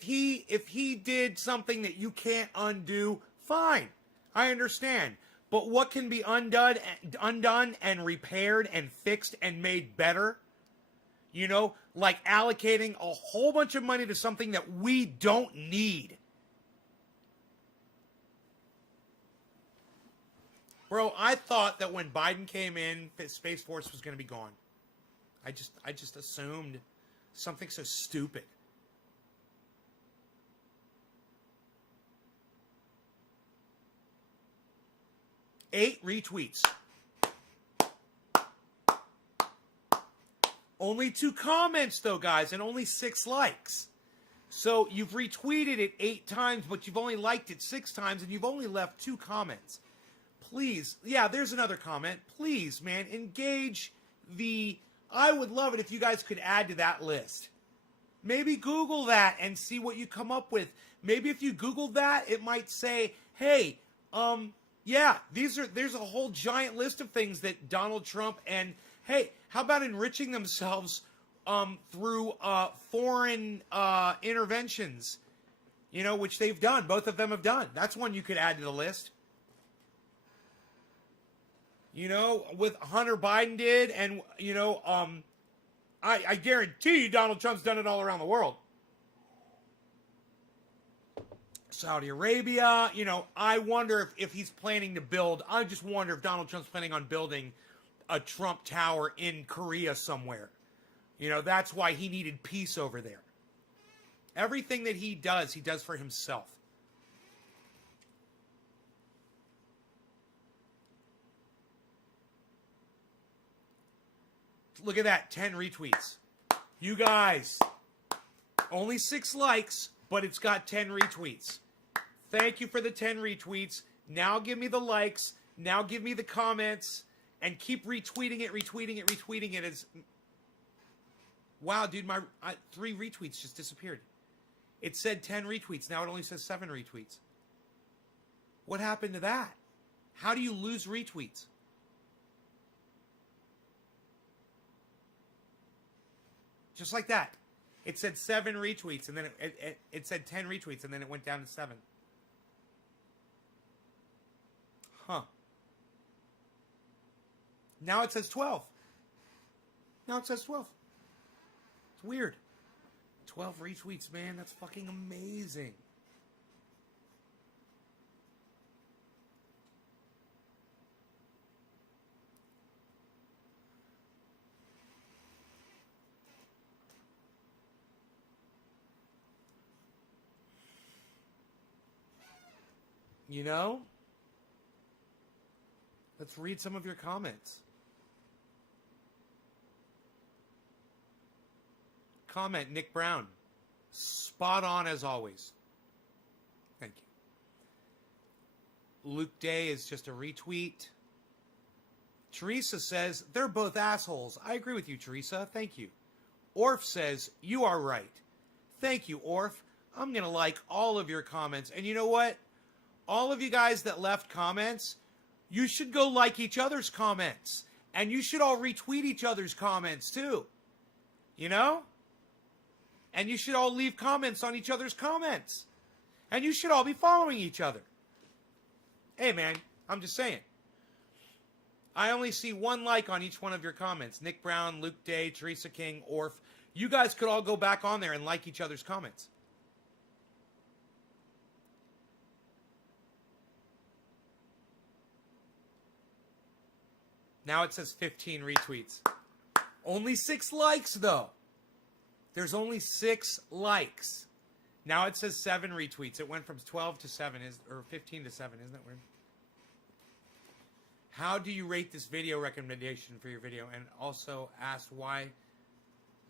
he did something that you can't undo, fine. I understand. But what can be undone and repaired and fixed and made better? You know, like allocating a whole bunch of money to something that we don't need. Bro, I thought that when Biden came in, Space Force was going to be gone. I just assumed something so stupid. Eight retweets. Only 2 comments, though, guys, and only 6 likes. So you've retweeted it 8 times, but you've only liked it 6 times, and you've only left 2 comments. Please, yeah, there's another comment. Please, man, engage the... I would love it if you guys could add to that list. Maybe Google that and see what you come up with. Maybe if you Google that, it might say, hey, yeah, there's a whole giant list of things that Donald Trump and, hey, how about enriching themselves through foreign interventions, you know, which they've done. Both of them have done. That's one you could add to the list. You know, with Hunter Biden did, and, you know, I guarantee you Donald Trump's done it all around the world. Saudi Arabia, you know, I wonder if he's planning to build, I just wonder if Donald Trump's planning on building a Trump Tower in Korea somewhere. You know, that's why he needed peace over there. Everything that he does for himself. Look at that, 10 retweets. You guys, only 6 likes, but it's got 10 retweets. Thank you for the 10 retweets. Now give me the likes. Now give me the comments. And keep retweeting it. As wow, dude, my 3 retweets just disappeared. It said 10 retweets. Now it only says 7 retweets. What happened to that? How do you lose retweets? Just like that. It said 7 retweets, and then it said 10 retweets, and then it went down to 7. Huh. Now it says 12. Now it says 12. It's weird. 12 retweets, man. That's fucking amazing. You know? Let's read some of your comments. Comment, Nick Brown. Spot on as always. Thank you. Luke Day is just a retweet. Teresa says, they're both assholes. I agree with you, Teresa. Thank you. Orf says, you are right. Thank you, Orf. I'm going to like all of your comments. And you know what? All of you guys that left comments, you should go like each other's comments. And you should all retweet each other's comments too. You know? And you should all leave comments on each other's comments. And you should all be following each other. Hey, man, I'm just saying. I only see 1 like on each one of your comments. Nick Brown, Luke Day, Teresa King, Orf. You guys could all go back on there and like each other's comments. Now it says 15 retweets. Only 6 likes, though. There's only 6 likes. Now it says 7 retweets. It went from 12 to 7, or 15 to 7. Isn't that weird? How do you rate this video recommendation for your video? And also asked why,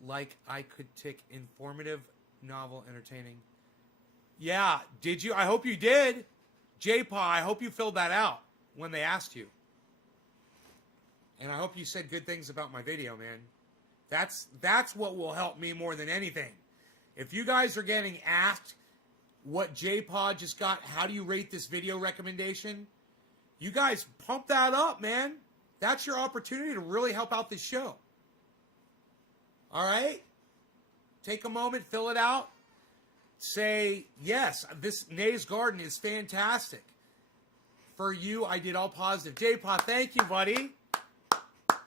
like, I could tick informative, novel, entertaining. Yeah, did you? I hope you did. J-Paw, I hope you filled that out when they asked you. And I hope you said good things about my video, man. That's what will help me more than anything. If you guys are getting asked what J-Pod just got, how do you rate this video recommendation? You guys pump that up, man. That's your opportunity to really help out this show. All right? Take a moment, fill it out. Say, yes, this Nay's Garden is fantastic. For you, I did all positive. J-Pod, thank you, buddy.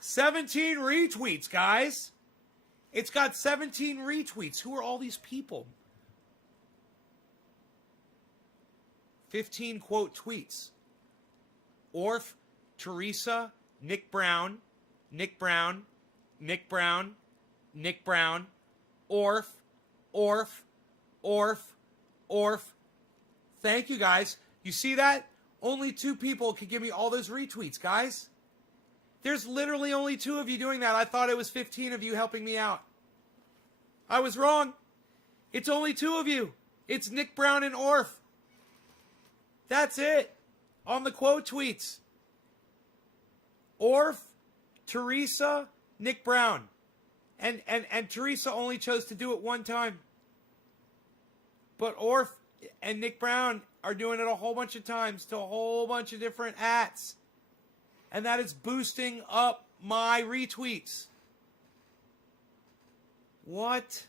17 retweets, guys. It's got 17 retweets. Who are all these people? 15 quote tweets. Orf, Teresa, Nick Brown, Nick Brown, Nick Brown, Nick Brown, Orf, Orf, Orf, Orf. Thank you, guys. You see that? Only 2 people could give me all those retweets, guys. There's literally only 2 of you doing that. I thought it was 15 of you helping me out. I was wrong. It's only 2 of you. It's Nick Brown and Orf. That's it. On the quote tweets. Orf, Teresa, Nick Brown. And Teresa only chose to do it 1 time. But Orf and Nick Brown are doing it a whole bunch of times to a whole bunch of different hats. And that is boosting up my retweets. What?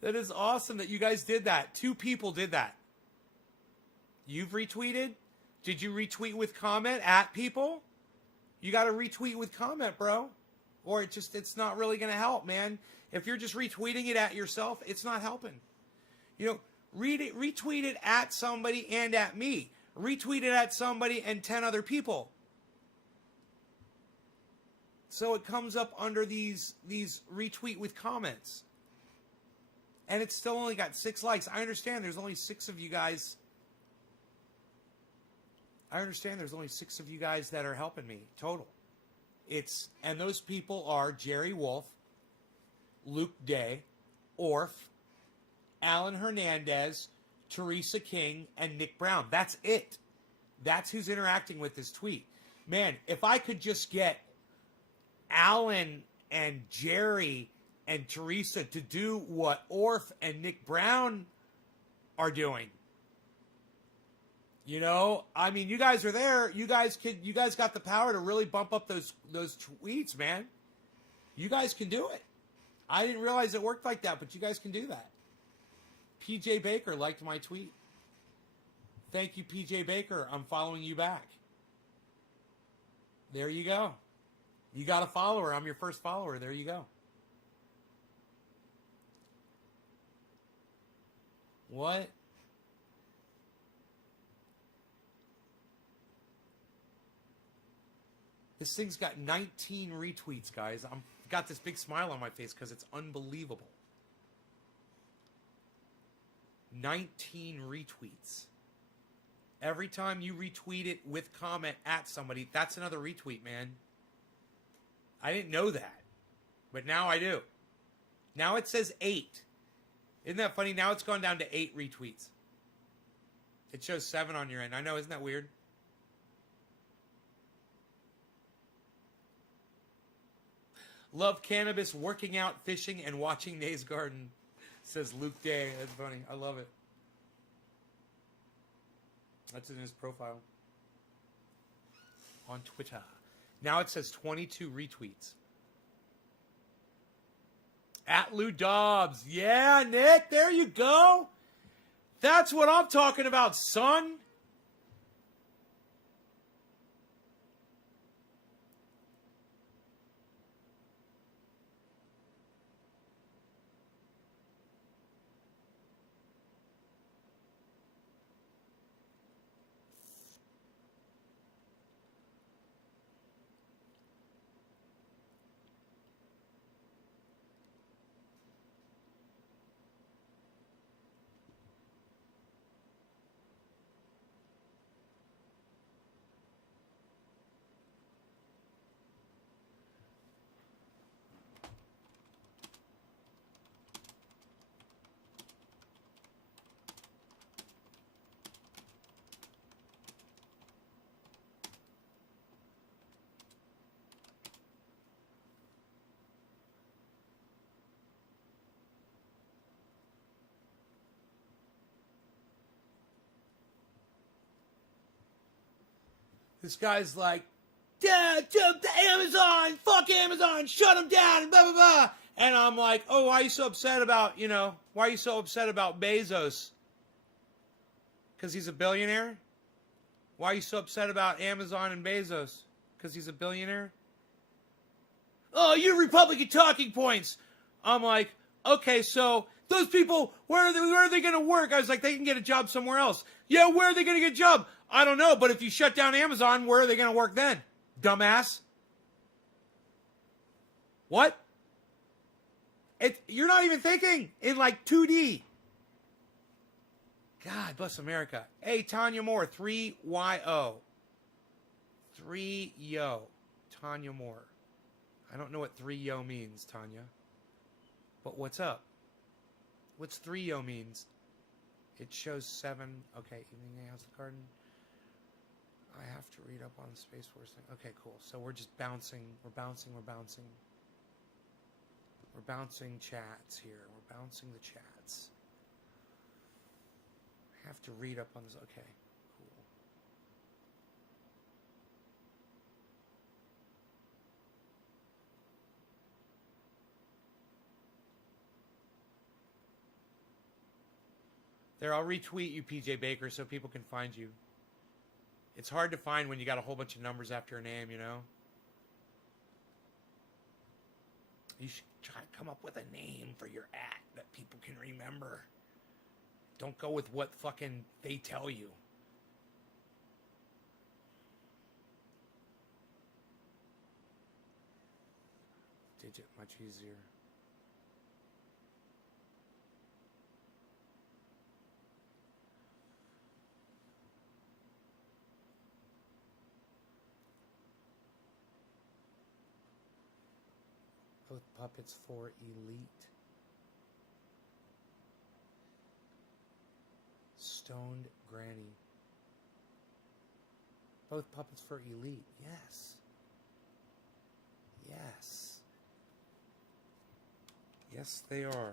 That is awesome that you guys did that. 2 people did that. You've retweeted? Did you retweet with comment at people? You got to retweet with comment, bro. Or it's not really going to help, man. If you're just retweeting it at yourself, it's not helping. You know, retweet it at somebody and at me. Retweet it at somebody and 10 other people. So it comes up under these retweet with comments. And it's still only got 6 likes. I understand there's only 6 of you guys. I understand there's only 6 of you guys that are helping me total. And those people are Jerry Wolf, Luke Day, Orf, Alan Hernandez, Teresa King, and Nick Brown. That's it. That's who's interacting with this tweet. Man, if I could just get Alan and Jerry and Teresa to do what Orf and Nick Brown are doing. You know, I mean, you guys are there. You guys got the power to really bump up those tweets, man. You guys can do it. I didn't realize it worked like that, but you guys can do that. PJ Baker liked my tweet. Thank you, PJ Baker. I'm following you back. There you go. You got a follower. I'm your first follower. There you go. What? This thing's got 19 retweets, guys. I'm got this big smile on my face because it's unbelievable. 19 retweets. Every time you retweet it with comment at somebody, that's another retweet, man. I didn't know that, but now I do. Now it says 8. Isn't that funny? Now it's gone down to 8 retweets. It shows 7 on your end. I know, isn't that weird? Love cannabis, working out, fishing, and watching Nays Garden, says Luke Day. That's funny. I love it. That's in his profile on Twitter. Now it says 22 retweets. At Lou Dobbs. Yeah, Nick, there you go. That's what I'm talking about, son. This guy's like, yeah, the Amazon, fuck Amazon, shut them down, blah, blah, blah. And I'm like, oh, why are you so upset about, why are you so upset about Bezos? Because he's a billionaire? Why are you so upset about Amazon and Bezos? Because he's a billionaire? Oh, you're Republican talking points. I'm like, okay, so those people, where are they going to work? I was like, they can get a job somewhere else. Yeah, where are they going to get a job? I don't know, but if you shut down Amazon, where are they going to work then? Dumbass. What? You're not even thinking in like 2D. God bless America. Hey, Tanya Moore, 3YO. 3YO. Tanya Moore. I don't know what 3YO means, Tanya. But what's up? What's 3YO means? It shows 7. Okay, Evening House of the Garden. I have to read up on the Space Force thing. Okay, cool. So we're just bouncing. We're bouncing chats here. We're bouncing the chats. I have to read up on this. Okay, cool. There, I'll retweet you, PJ Baker, so people can find you. It's hard to find when you got a whole bunch of numbers after a name, you know? You should try to come up with a name for your @ that people can remember. Don't go with what fucking they tell you. Digit, much easier. Both puppets for Elite. Stoned Granny. Both puppets for Elite. Yes. Yes. Yes, they are.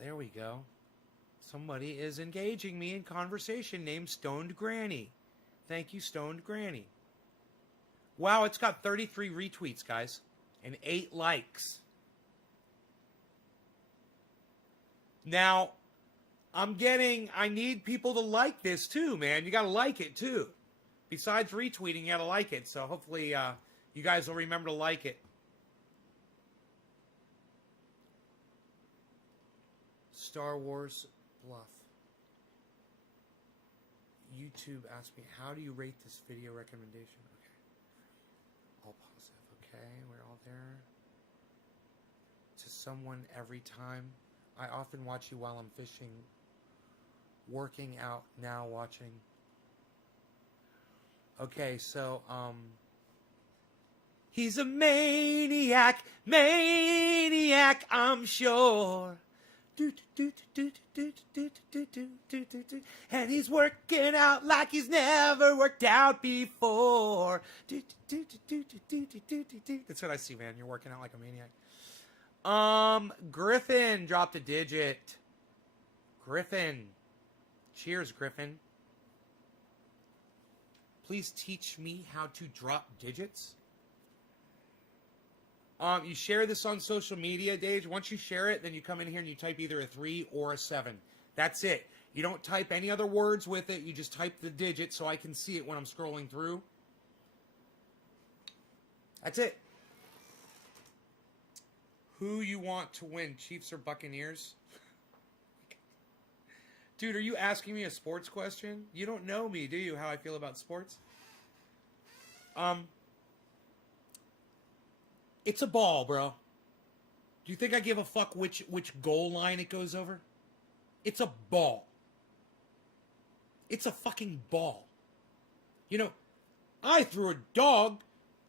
There we go. Somebody is engaging me in conversation named Stoned Granny. Thank you, Stoned Granny. Wow, it's got 33 retweets, guys, and 8 likes. Now, I need people to like this too, man. You gotta like it too. Besides retweeting, you gotta like it. So hopefully you guys will remember to like it. Star Wars Bluff. YouTube asked me, how do you rate this video recommendation? Okay. All positive. Okay, we're all there. To someone every time. I often watch you while I'm fishing. Working out now watching. Okay, so, he's a maniac, I'm sure. And he's working out like he's never worked out before. That's what I see, man. You're working out like a maniac. Griffin dropped a digit. Griffin. Cheers, Griffin. Please teach me how to drop digits. You share this on social media, Dave. Once you share it, then you come in here and you type either a 3 or a 7. That's it. You don't type any other words with it. You just type the digit so I can see it when I'm scrolling through. That's it. Who you want to win, Chiefs or Buccaneers? Dude, are you asking me a sports question? You don't know me, do you, how I feel about sports? It's a ball, bro. Do you think I give a fuck which goal line it goes over? It's a ball. It's a fucking ball. You know, I threw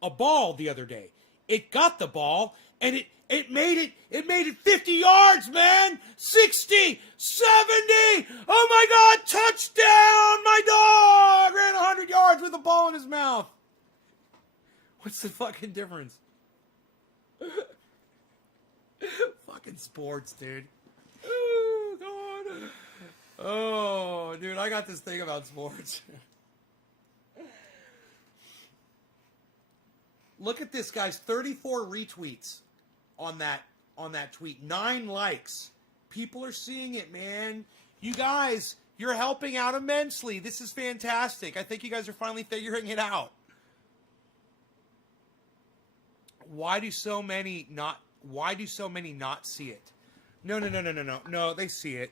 a ball the other day. It got the ball, and it made it 50 yards, man! 60! 70! Oh my God, touchdown! My dog ran 100 yards with a ball in his mouth. What's the fucking difference? Fucking sports, dude. Oh, God. Oh, dude, I got this thing about sports. Look at this, guys. 34 retweets on that tweet. 9 likes. People are seeing it, man. You guys, you're helping out immensely. This is fantastic. I think you guys are finally figuring it out. Why do so many not see it? No, they see it.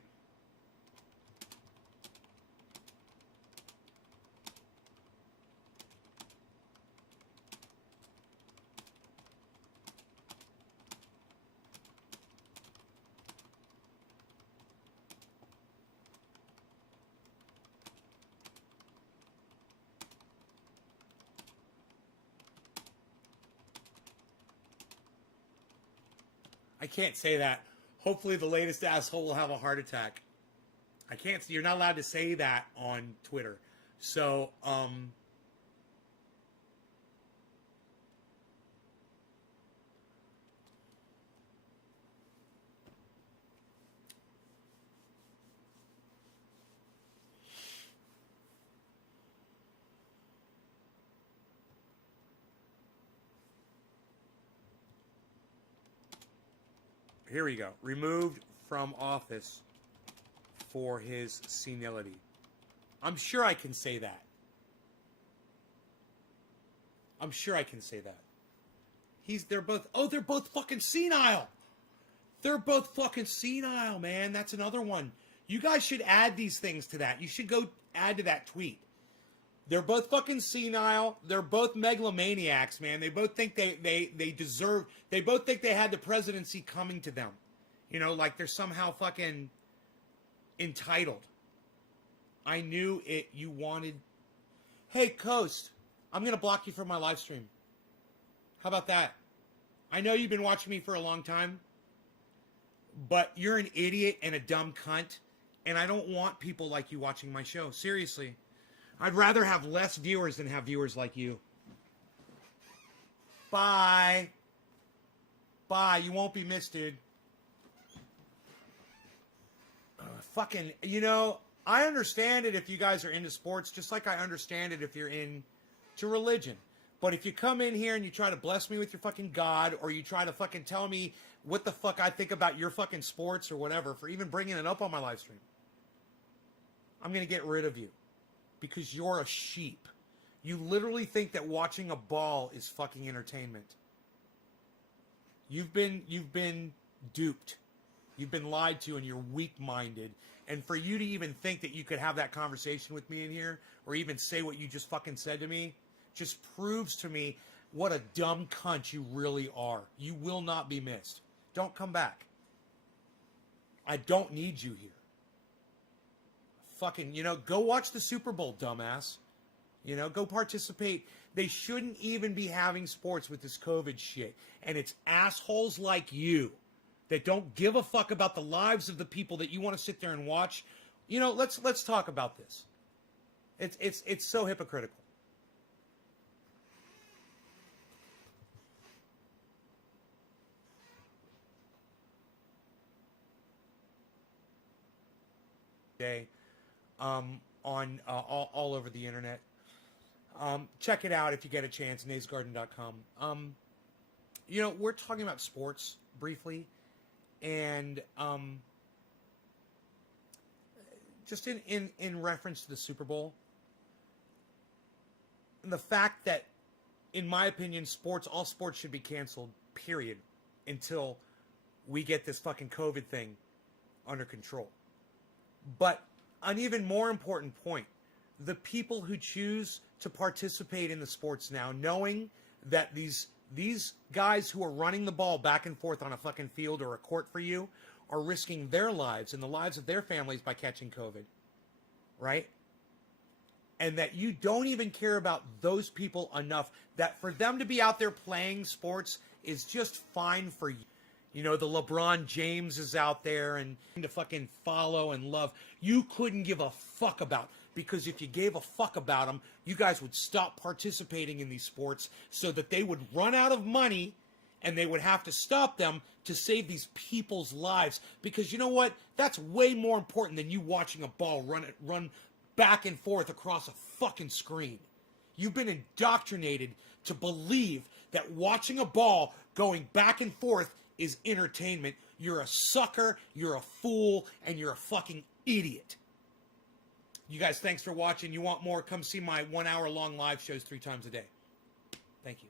I can't say that. Hopefully the latest asshole will have a heart attack. I can't. You're not allowed to say that on Twitter. So, here we go. Removed from office for his senility. I'm sure I can say that. I'm sure I can say that. They're both fucking senile. They're both fucking senile, man. That's another one. You guys should add these things to that. You should go add to that tweet. They're both fucking senile. They're both megalomaniacs, man. They both think they deserve... They both think they had the presidency coming to them. You know, like they're somehow fucking entitled. I knew it. You wanted Hey, Coast, I'm going to block you from my live stream. How about that? I know you've been watching me for a long time, but you're an idiot and a dumb cunt, and I don't want people like you watching my show. Seriously. I'd rather have less viewers than have viewers like you. Bye. Bye. You won't be missed, dude. Fucking, I understand it if you guys are into sports, just like I understand it if you're into religion. But if you come in here and you try to bless me with your fucking God, or you try to fucking tell me what the fuck I think about your fucking sports or whatever, for even bringing it up on my live stream, I'm going to get rid of you. Because you're a sheep. You literally think that watching a ball is fucking entertainment. You've been duped. You've been lied to, and you're weak-minded. And for you to even think that you could have that conversation with me in here, or even say what you just fucking said to me, just proves to me what a dumb cunt you really are. You will not be missed. Don't come back. I don't need you here. Fucking, go watch the Super Bowl, dumbass. Go participate. They shouldn't even be having sports with this COVID shit. And it's assholes like you that don't give a fuck about the lives of the people that you want to sit there and watch. Let's talk about this. It's so hypocritical. Day. On all over the internet. Check it out if you get a chance, naysgarden.com. We're talking about sports briefly, and just in reference to the Super Bowl, and the fact that, in my opinion, all sports should be canceled, period, until we get this fucking COVID thing under control. But an even more important point, the people who choose to participate in the sports now, knowing that these guys who are running the ball back and forth on a fucking field or a court for you are risking their lives and the lives of their families by catching COVID, right? And that you don't even care about those people enough that for them to be out there playing sports is just fine for you. The LeBron James is out there and to fucking follow and love. You couldn't give a fuck about, because if you gave a fuck about them, you guys would stop participating in these sports so that they would run out of money and they would have to stop them to save these people's lives. Because you know what? That's way more important than you watching a ball run back and forth across a fucking screen. You've been indoctrinated to believe that watching a ball going back and forth is entertainment. You're a sucker, you're a fool, and you're a fucking idiot. You guys, thanks for watching. You want more? Come see my 1 hour long live shows 3 times a day. Thank you.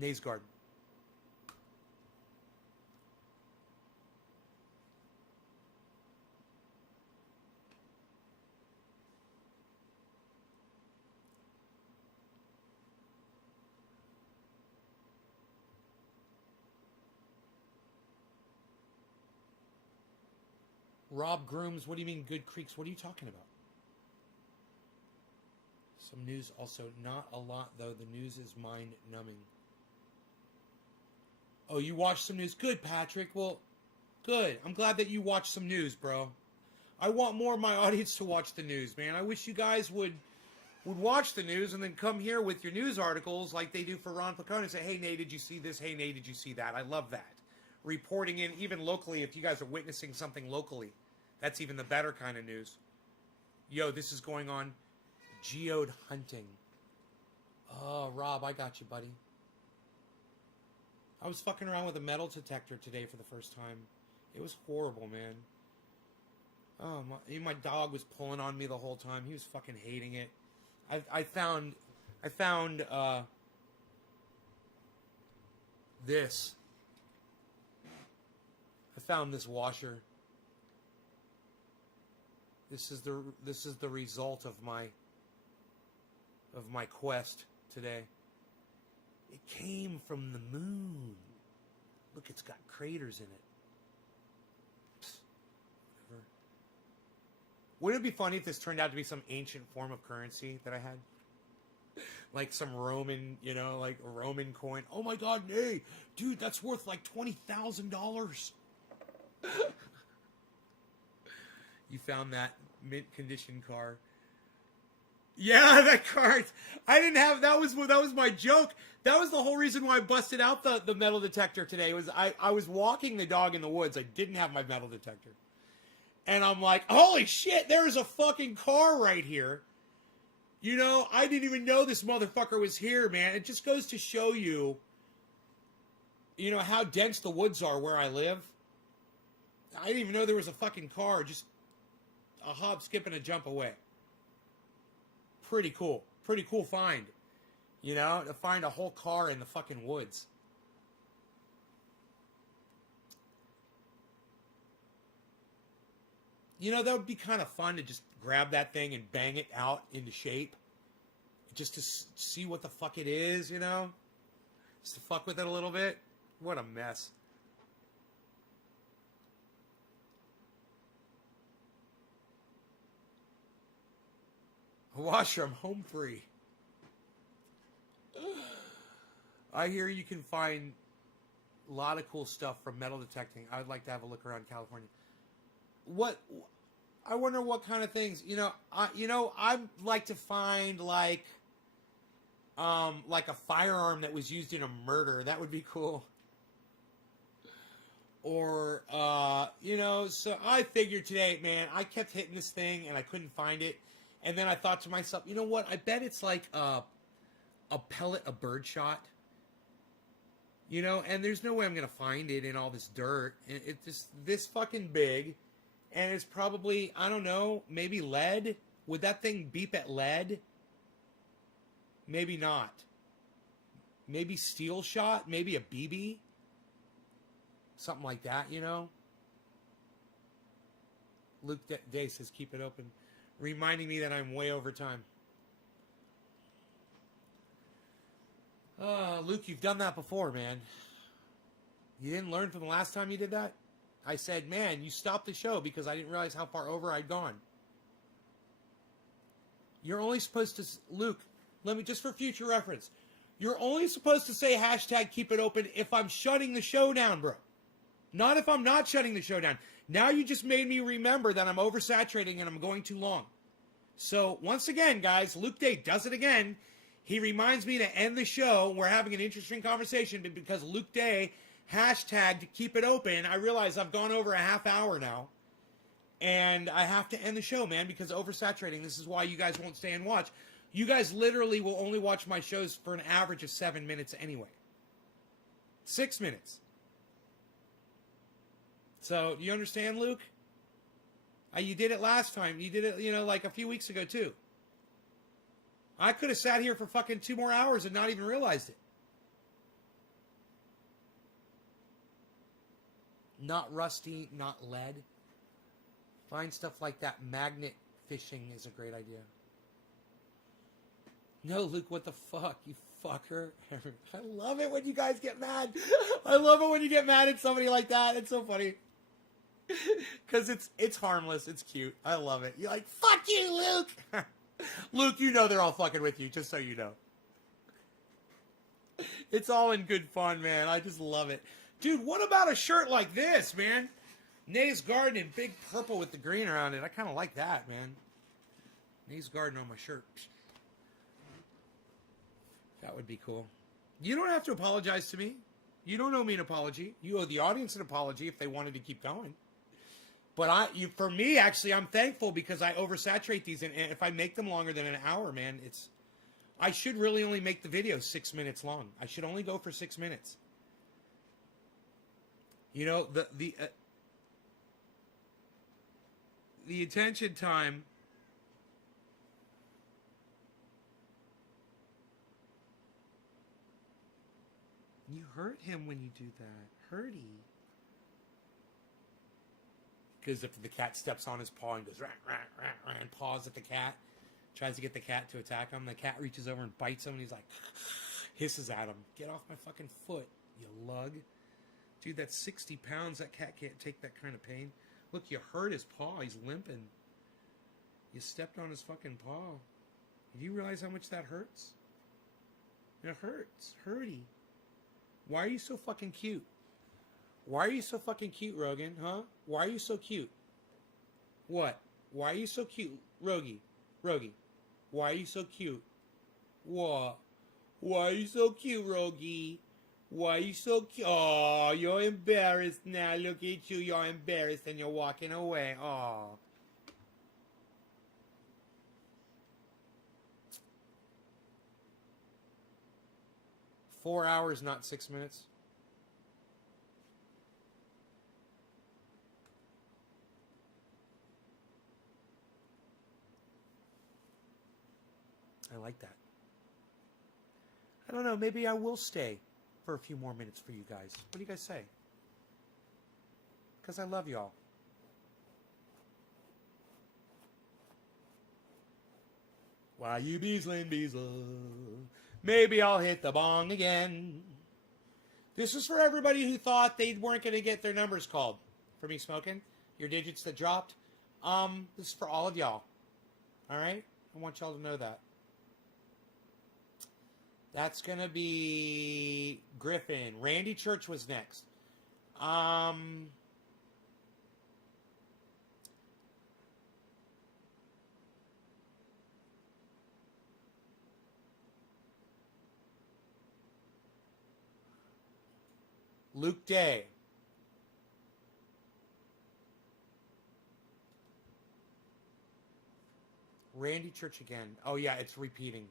Nays Garden. Rob Grooms, what do you mean good creeks? What are you talking about? Some news also. Not a lot, though. The news is mind-numbing. Oh, you watched some news? Good, Patrick. Well, good. I'm glad that you watched some news, bro. I want more of my audience to watch the news, man. I wish you guys would watch the news and then come here with your news articles like they do for Ron Placone and say, hey, Nate, did you see this? Hey, Nate, did you see that? I love that. Reporting in, even locally, if you guys are witnessing something locally. That's even the better kind of news. Yo, this is going on. Geode hunting. Oh, Rob, I got you, buddy. I was fucking around with a metal detector today for the first time. It was horrible, man. Oh, my dog was pulling on me the whole time. He was fucking hating it. I found this. I found this washer. This is the result of my quest today. It came from the moon. Look, it's got craters in it. Psst, whatever. Wouldn't it be funny if this turned out to be some ancient form of currency that I had? Like some Roman, you know, like a Roman coin. Oh my God, nay, dude, that's worth like $20,000. You found that mint condition car. Yeah, that car. I didn't have that was my joke. That was the whole reason why I busted out the metal detector today. Was I was walking the dog in the woods. I didn't have my metal detector. And I'm like, holy shit, there's a fucking car right here. You know, I didn't even know this motherfucker was here, man. It just goes to show you, you know, how dense the woods are where I live. I didn't even know there was a fucking car just a hop, skip, and a jump away. Pretty cool. Pretty cool find. You know, to find a whole car in the fucking woods. You know, that would be kind of fun to just grab that thing and bang it out into shape. Just to see what the fuck it is, you know? Just to fuck with it a little bit. What a mess. Washroom, home free. I hear you can find a lot of cool stuff from metal detecting. I would like to have a look around California. What? I wonder what kind of things. You know, I'd like to find like a firearm that was used in a murder. That would be cool. Or you know, so I figured today, man, I kept hitting this thing and I couldn't find it. And then I thought to myself, you know what? I bet it's like a pellet, a birdshot. You know, and there's no way I'm going to find it in all this dirt. It's just this fucking big. And it's probably, I don't know, maybe lead? Would that thing beep at lead? Maybe not. Maybe steel shot? Maybe a BB? Something like that, you know? Luke Day says, keep it open. Reminding me that I'm way over time. Luke, you've done that before, man. You didn't learn from the last time you did that? I said, man, you stopped the show because I didn't realize how far over I'd gone. You're only supposed to... Luke, let me, just for future reference, you're only supposed to say hashtag keep it open if I'm shutting the show down, bro. Not if I'm not shutting the show down. Now you just made me remember that I'm oversaturating and I'm going too long. So, once again, guys, Luke Day does it again. He reminds me to end the show. We're having an interesting conversation because Luke Day hashtagged keep it open. I realize I've gone over a half hour now. And I have to end the show, man, because oversaturating. This is why you guys won't stay and watch. You guys literally will only watch my shows for an average of 7 minutes anyway. 6 minutes. So, do you understand, Luke? You did it last time. You did it, you know, like a few weeks ago, too. I could have sat here for fucking 2 more hours and not even realized it. Not rusty, not lead. Find stuff like that. Magnet fishing is a great idea. No, Luke, what the fuck? You fucker. I love it when you guys get mad. I love it when you get mad at somebody like that. It's so funny. Because it's harmless. It's cute. I love it. You're like, fuck you, Luke. Luke, you know they're all fucking with you, just so you know. It's all in good fun, man. I just love it. Dude, what about a shirt like this, man? Nay's Garden in big purple with the green around it. I kind of like that, man. Nay's Garden on my shirt. That would be cool. You don't have to apologize to me. You don't owe me an apology. You owe the audience an apology if they wanted to keep going. But for me, actually, I'm thankful because I oversaturate these. And if I make them longer than an hour, man, I should really only make the video 6 minutes long. I should only go for 6 minutes. You know, the attention time. You hurt him when you do that. Hurty. Because if the cat steps on his paw and goes rah, rah, rah, rah, and paws at the cat, tries to get the cat to attack him, the cat reaches over and bites him, and he's like, hisses at him. Get off my fucking foot, you lug. Dude, that's 60 pounds. That cat can't take that kind of pain. Look, you hurt his paw. He's limping. You stepped on his fucking paw. Do you realize how much that hurts? It hurts. Hurty. Why are you so fucking cute? Why are you so fucking cute, Rogan? Huh? Why are you so cute? What? Why are you so cute, Rogie? Rogie. Why are you so cute? What? Why are you so cute, Rogie? Why are you so cute? Oh, you're embarrassed now. Look at you. You're embarrassed and you're walking away. Oh. Four hours, not 6 minutes. I like that. I don't know. Maybe I will stay for a few more minutes for you guys. What do you guys say? Because I love y'all. Why you beasling, beasel? Maybe I'll hit the bong again. This is for everybody who thought they weren't going to get their numbers called for me smoking. Your digits that dropped. This is for all of y'all. All right? I want y'all to know that. That's going to be Griffin. Randy Church was next. Luke Day. Randy Church again. Oh, yeah, it's repeating.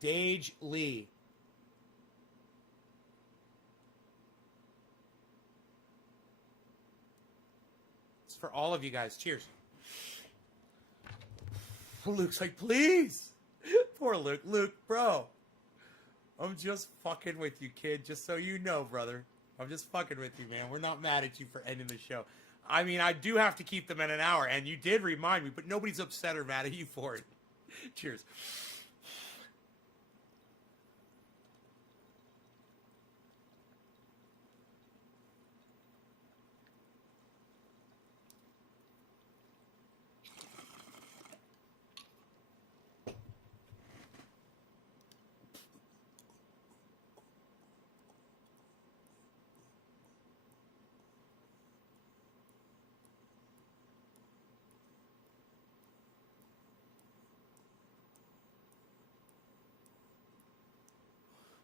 Dage Lee. It's for all of you guys. Cheers. Luke's like, please. Poor Luke. Luke, bro. I'm just fucking with you, kid. Just so you know, brother. I'm just fucking with you, man. We're not mad at you for ending the show. I mean, I do have to keep them at an hour, and you did remind me, but nobody's upset or mad at you for it. Cheers.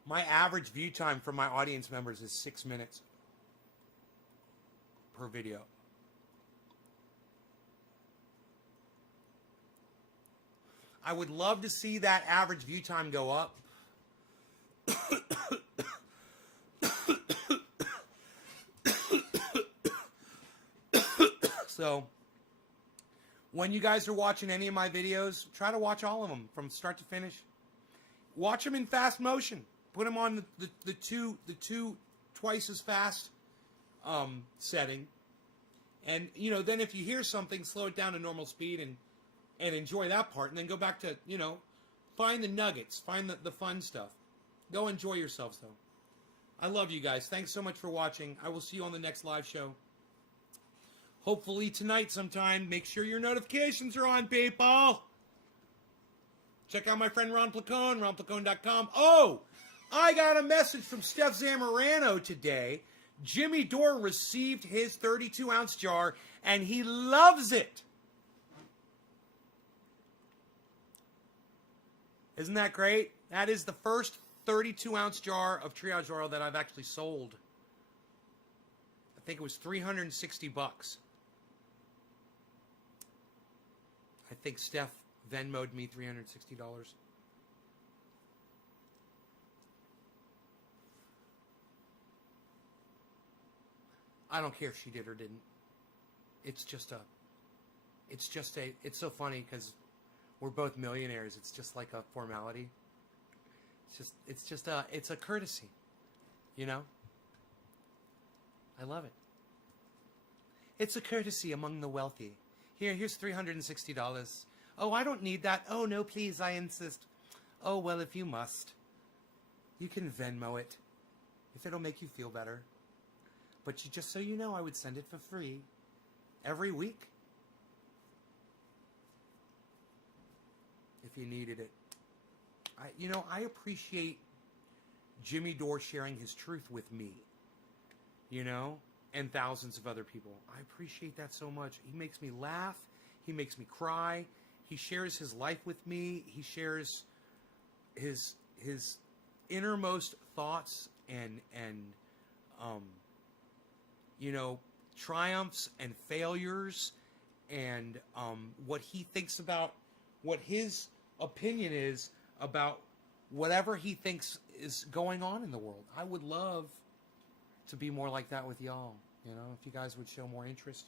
My average view time from my audience members is 6 minutes per video. I would love to see that average view time go up. So, when you guys are watching any of my videos, try to watch all of them from start to finish. Watch them in fast motion. Put them on the two twice as fast setting, and then if you hear something, slow it down to normal speed and enjoy that part, and then go back to find the nuggets, find the fun stuff. Go enjoy yourselves though. I love you guys. Thanks so much for watching. I will see you on the next live show. Hopefully tonight sometime. Make sure your notifications are on, people. Check out my friend Ron Placone, ronplacone.com. Oh! I got a message from Steph Zamorano today. Jimmy Dore received his 32-ounce jar, and he loves it. Isn't that great? That is the first 32-ounce jar of Triage Oil that I've actually sold. I think it was $360. I think Steph Venmo'd me $360. I don't care if she did or didn't. It's so funny because we're both millionaires. It's just like a formality. It's a courtesy, I love it. It's a courtesy among the wealthy. Here's $360. Oh, I don't need that. Oh, no, please, I insist. Oh, well, if you must, you can Venmo it if it'll make you feel better. But just so you know, I would send it for free every week if you needed it. I appreciate Jimmy Dore sharing his truth with me, and thousands of other people. I appreciate that so much. He makes me laugh. He makes me cry. He shares his life with me. He shares his innermost thoughts and triumphs and failures, and what he thinks about, what his opinion is about whatever he thinks is going on in the world. I would love to be more like that with y'all. If you guys would show more interest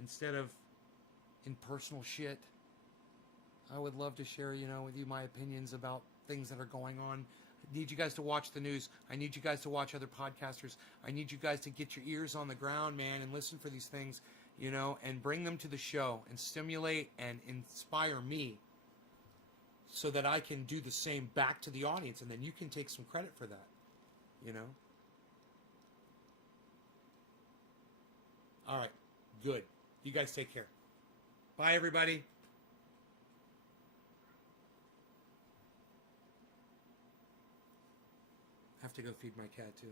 instead of in personal shit. I would love to share, with you my opinions about things that are going on. I need you guys to watch the news. I need you guys to watch other podcasters. I need you guys to get your ears on the ground, man, and listen for these things, and bring them to the show and stimulate and inspire me so that I can do the same back to the audience, and then you can take some credit for that, All right, good. You guys take care. Bye, everybody. I have to go feed my cat, too.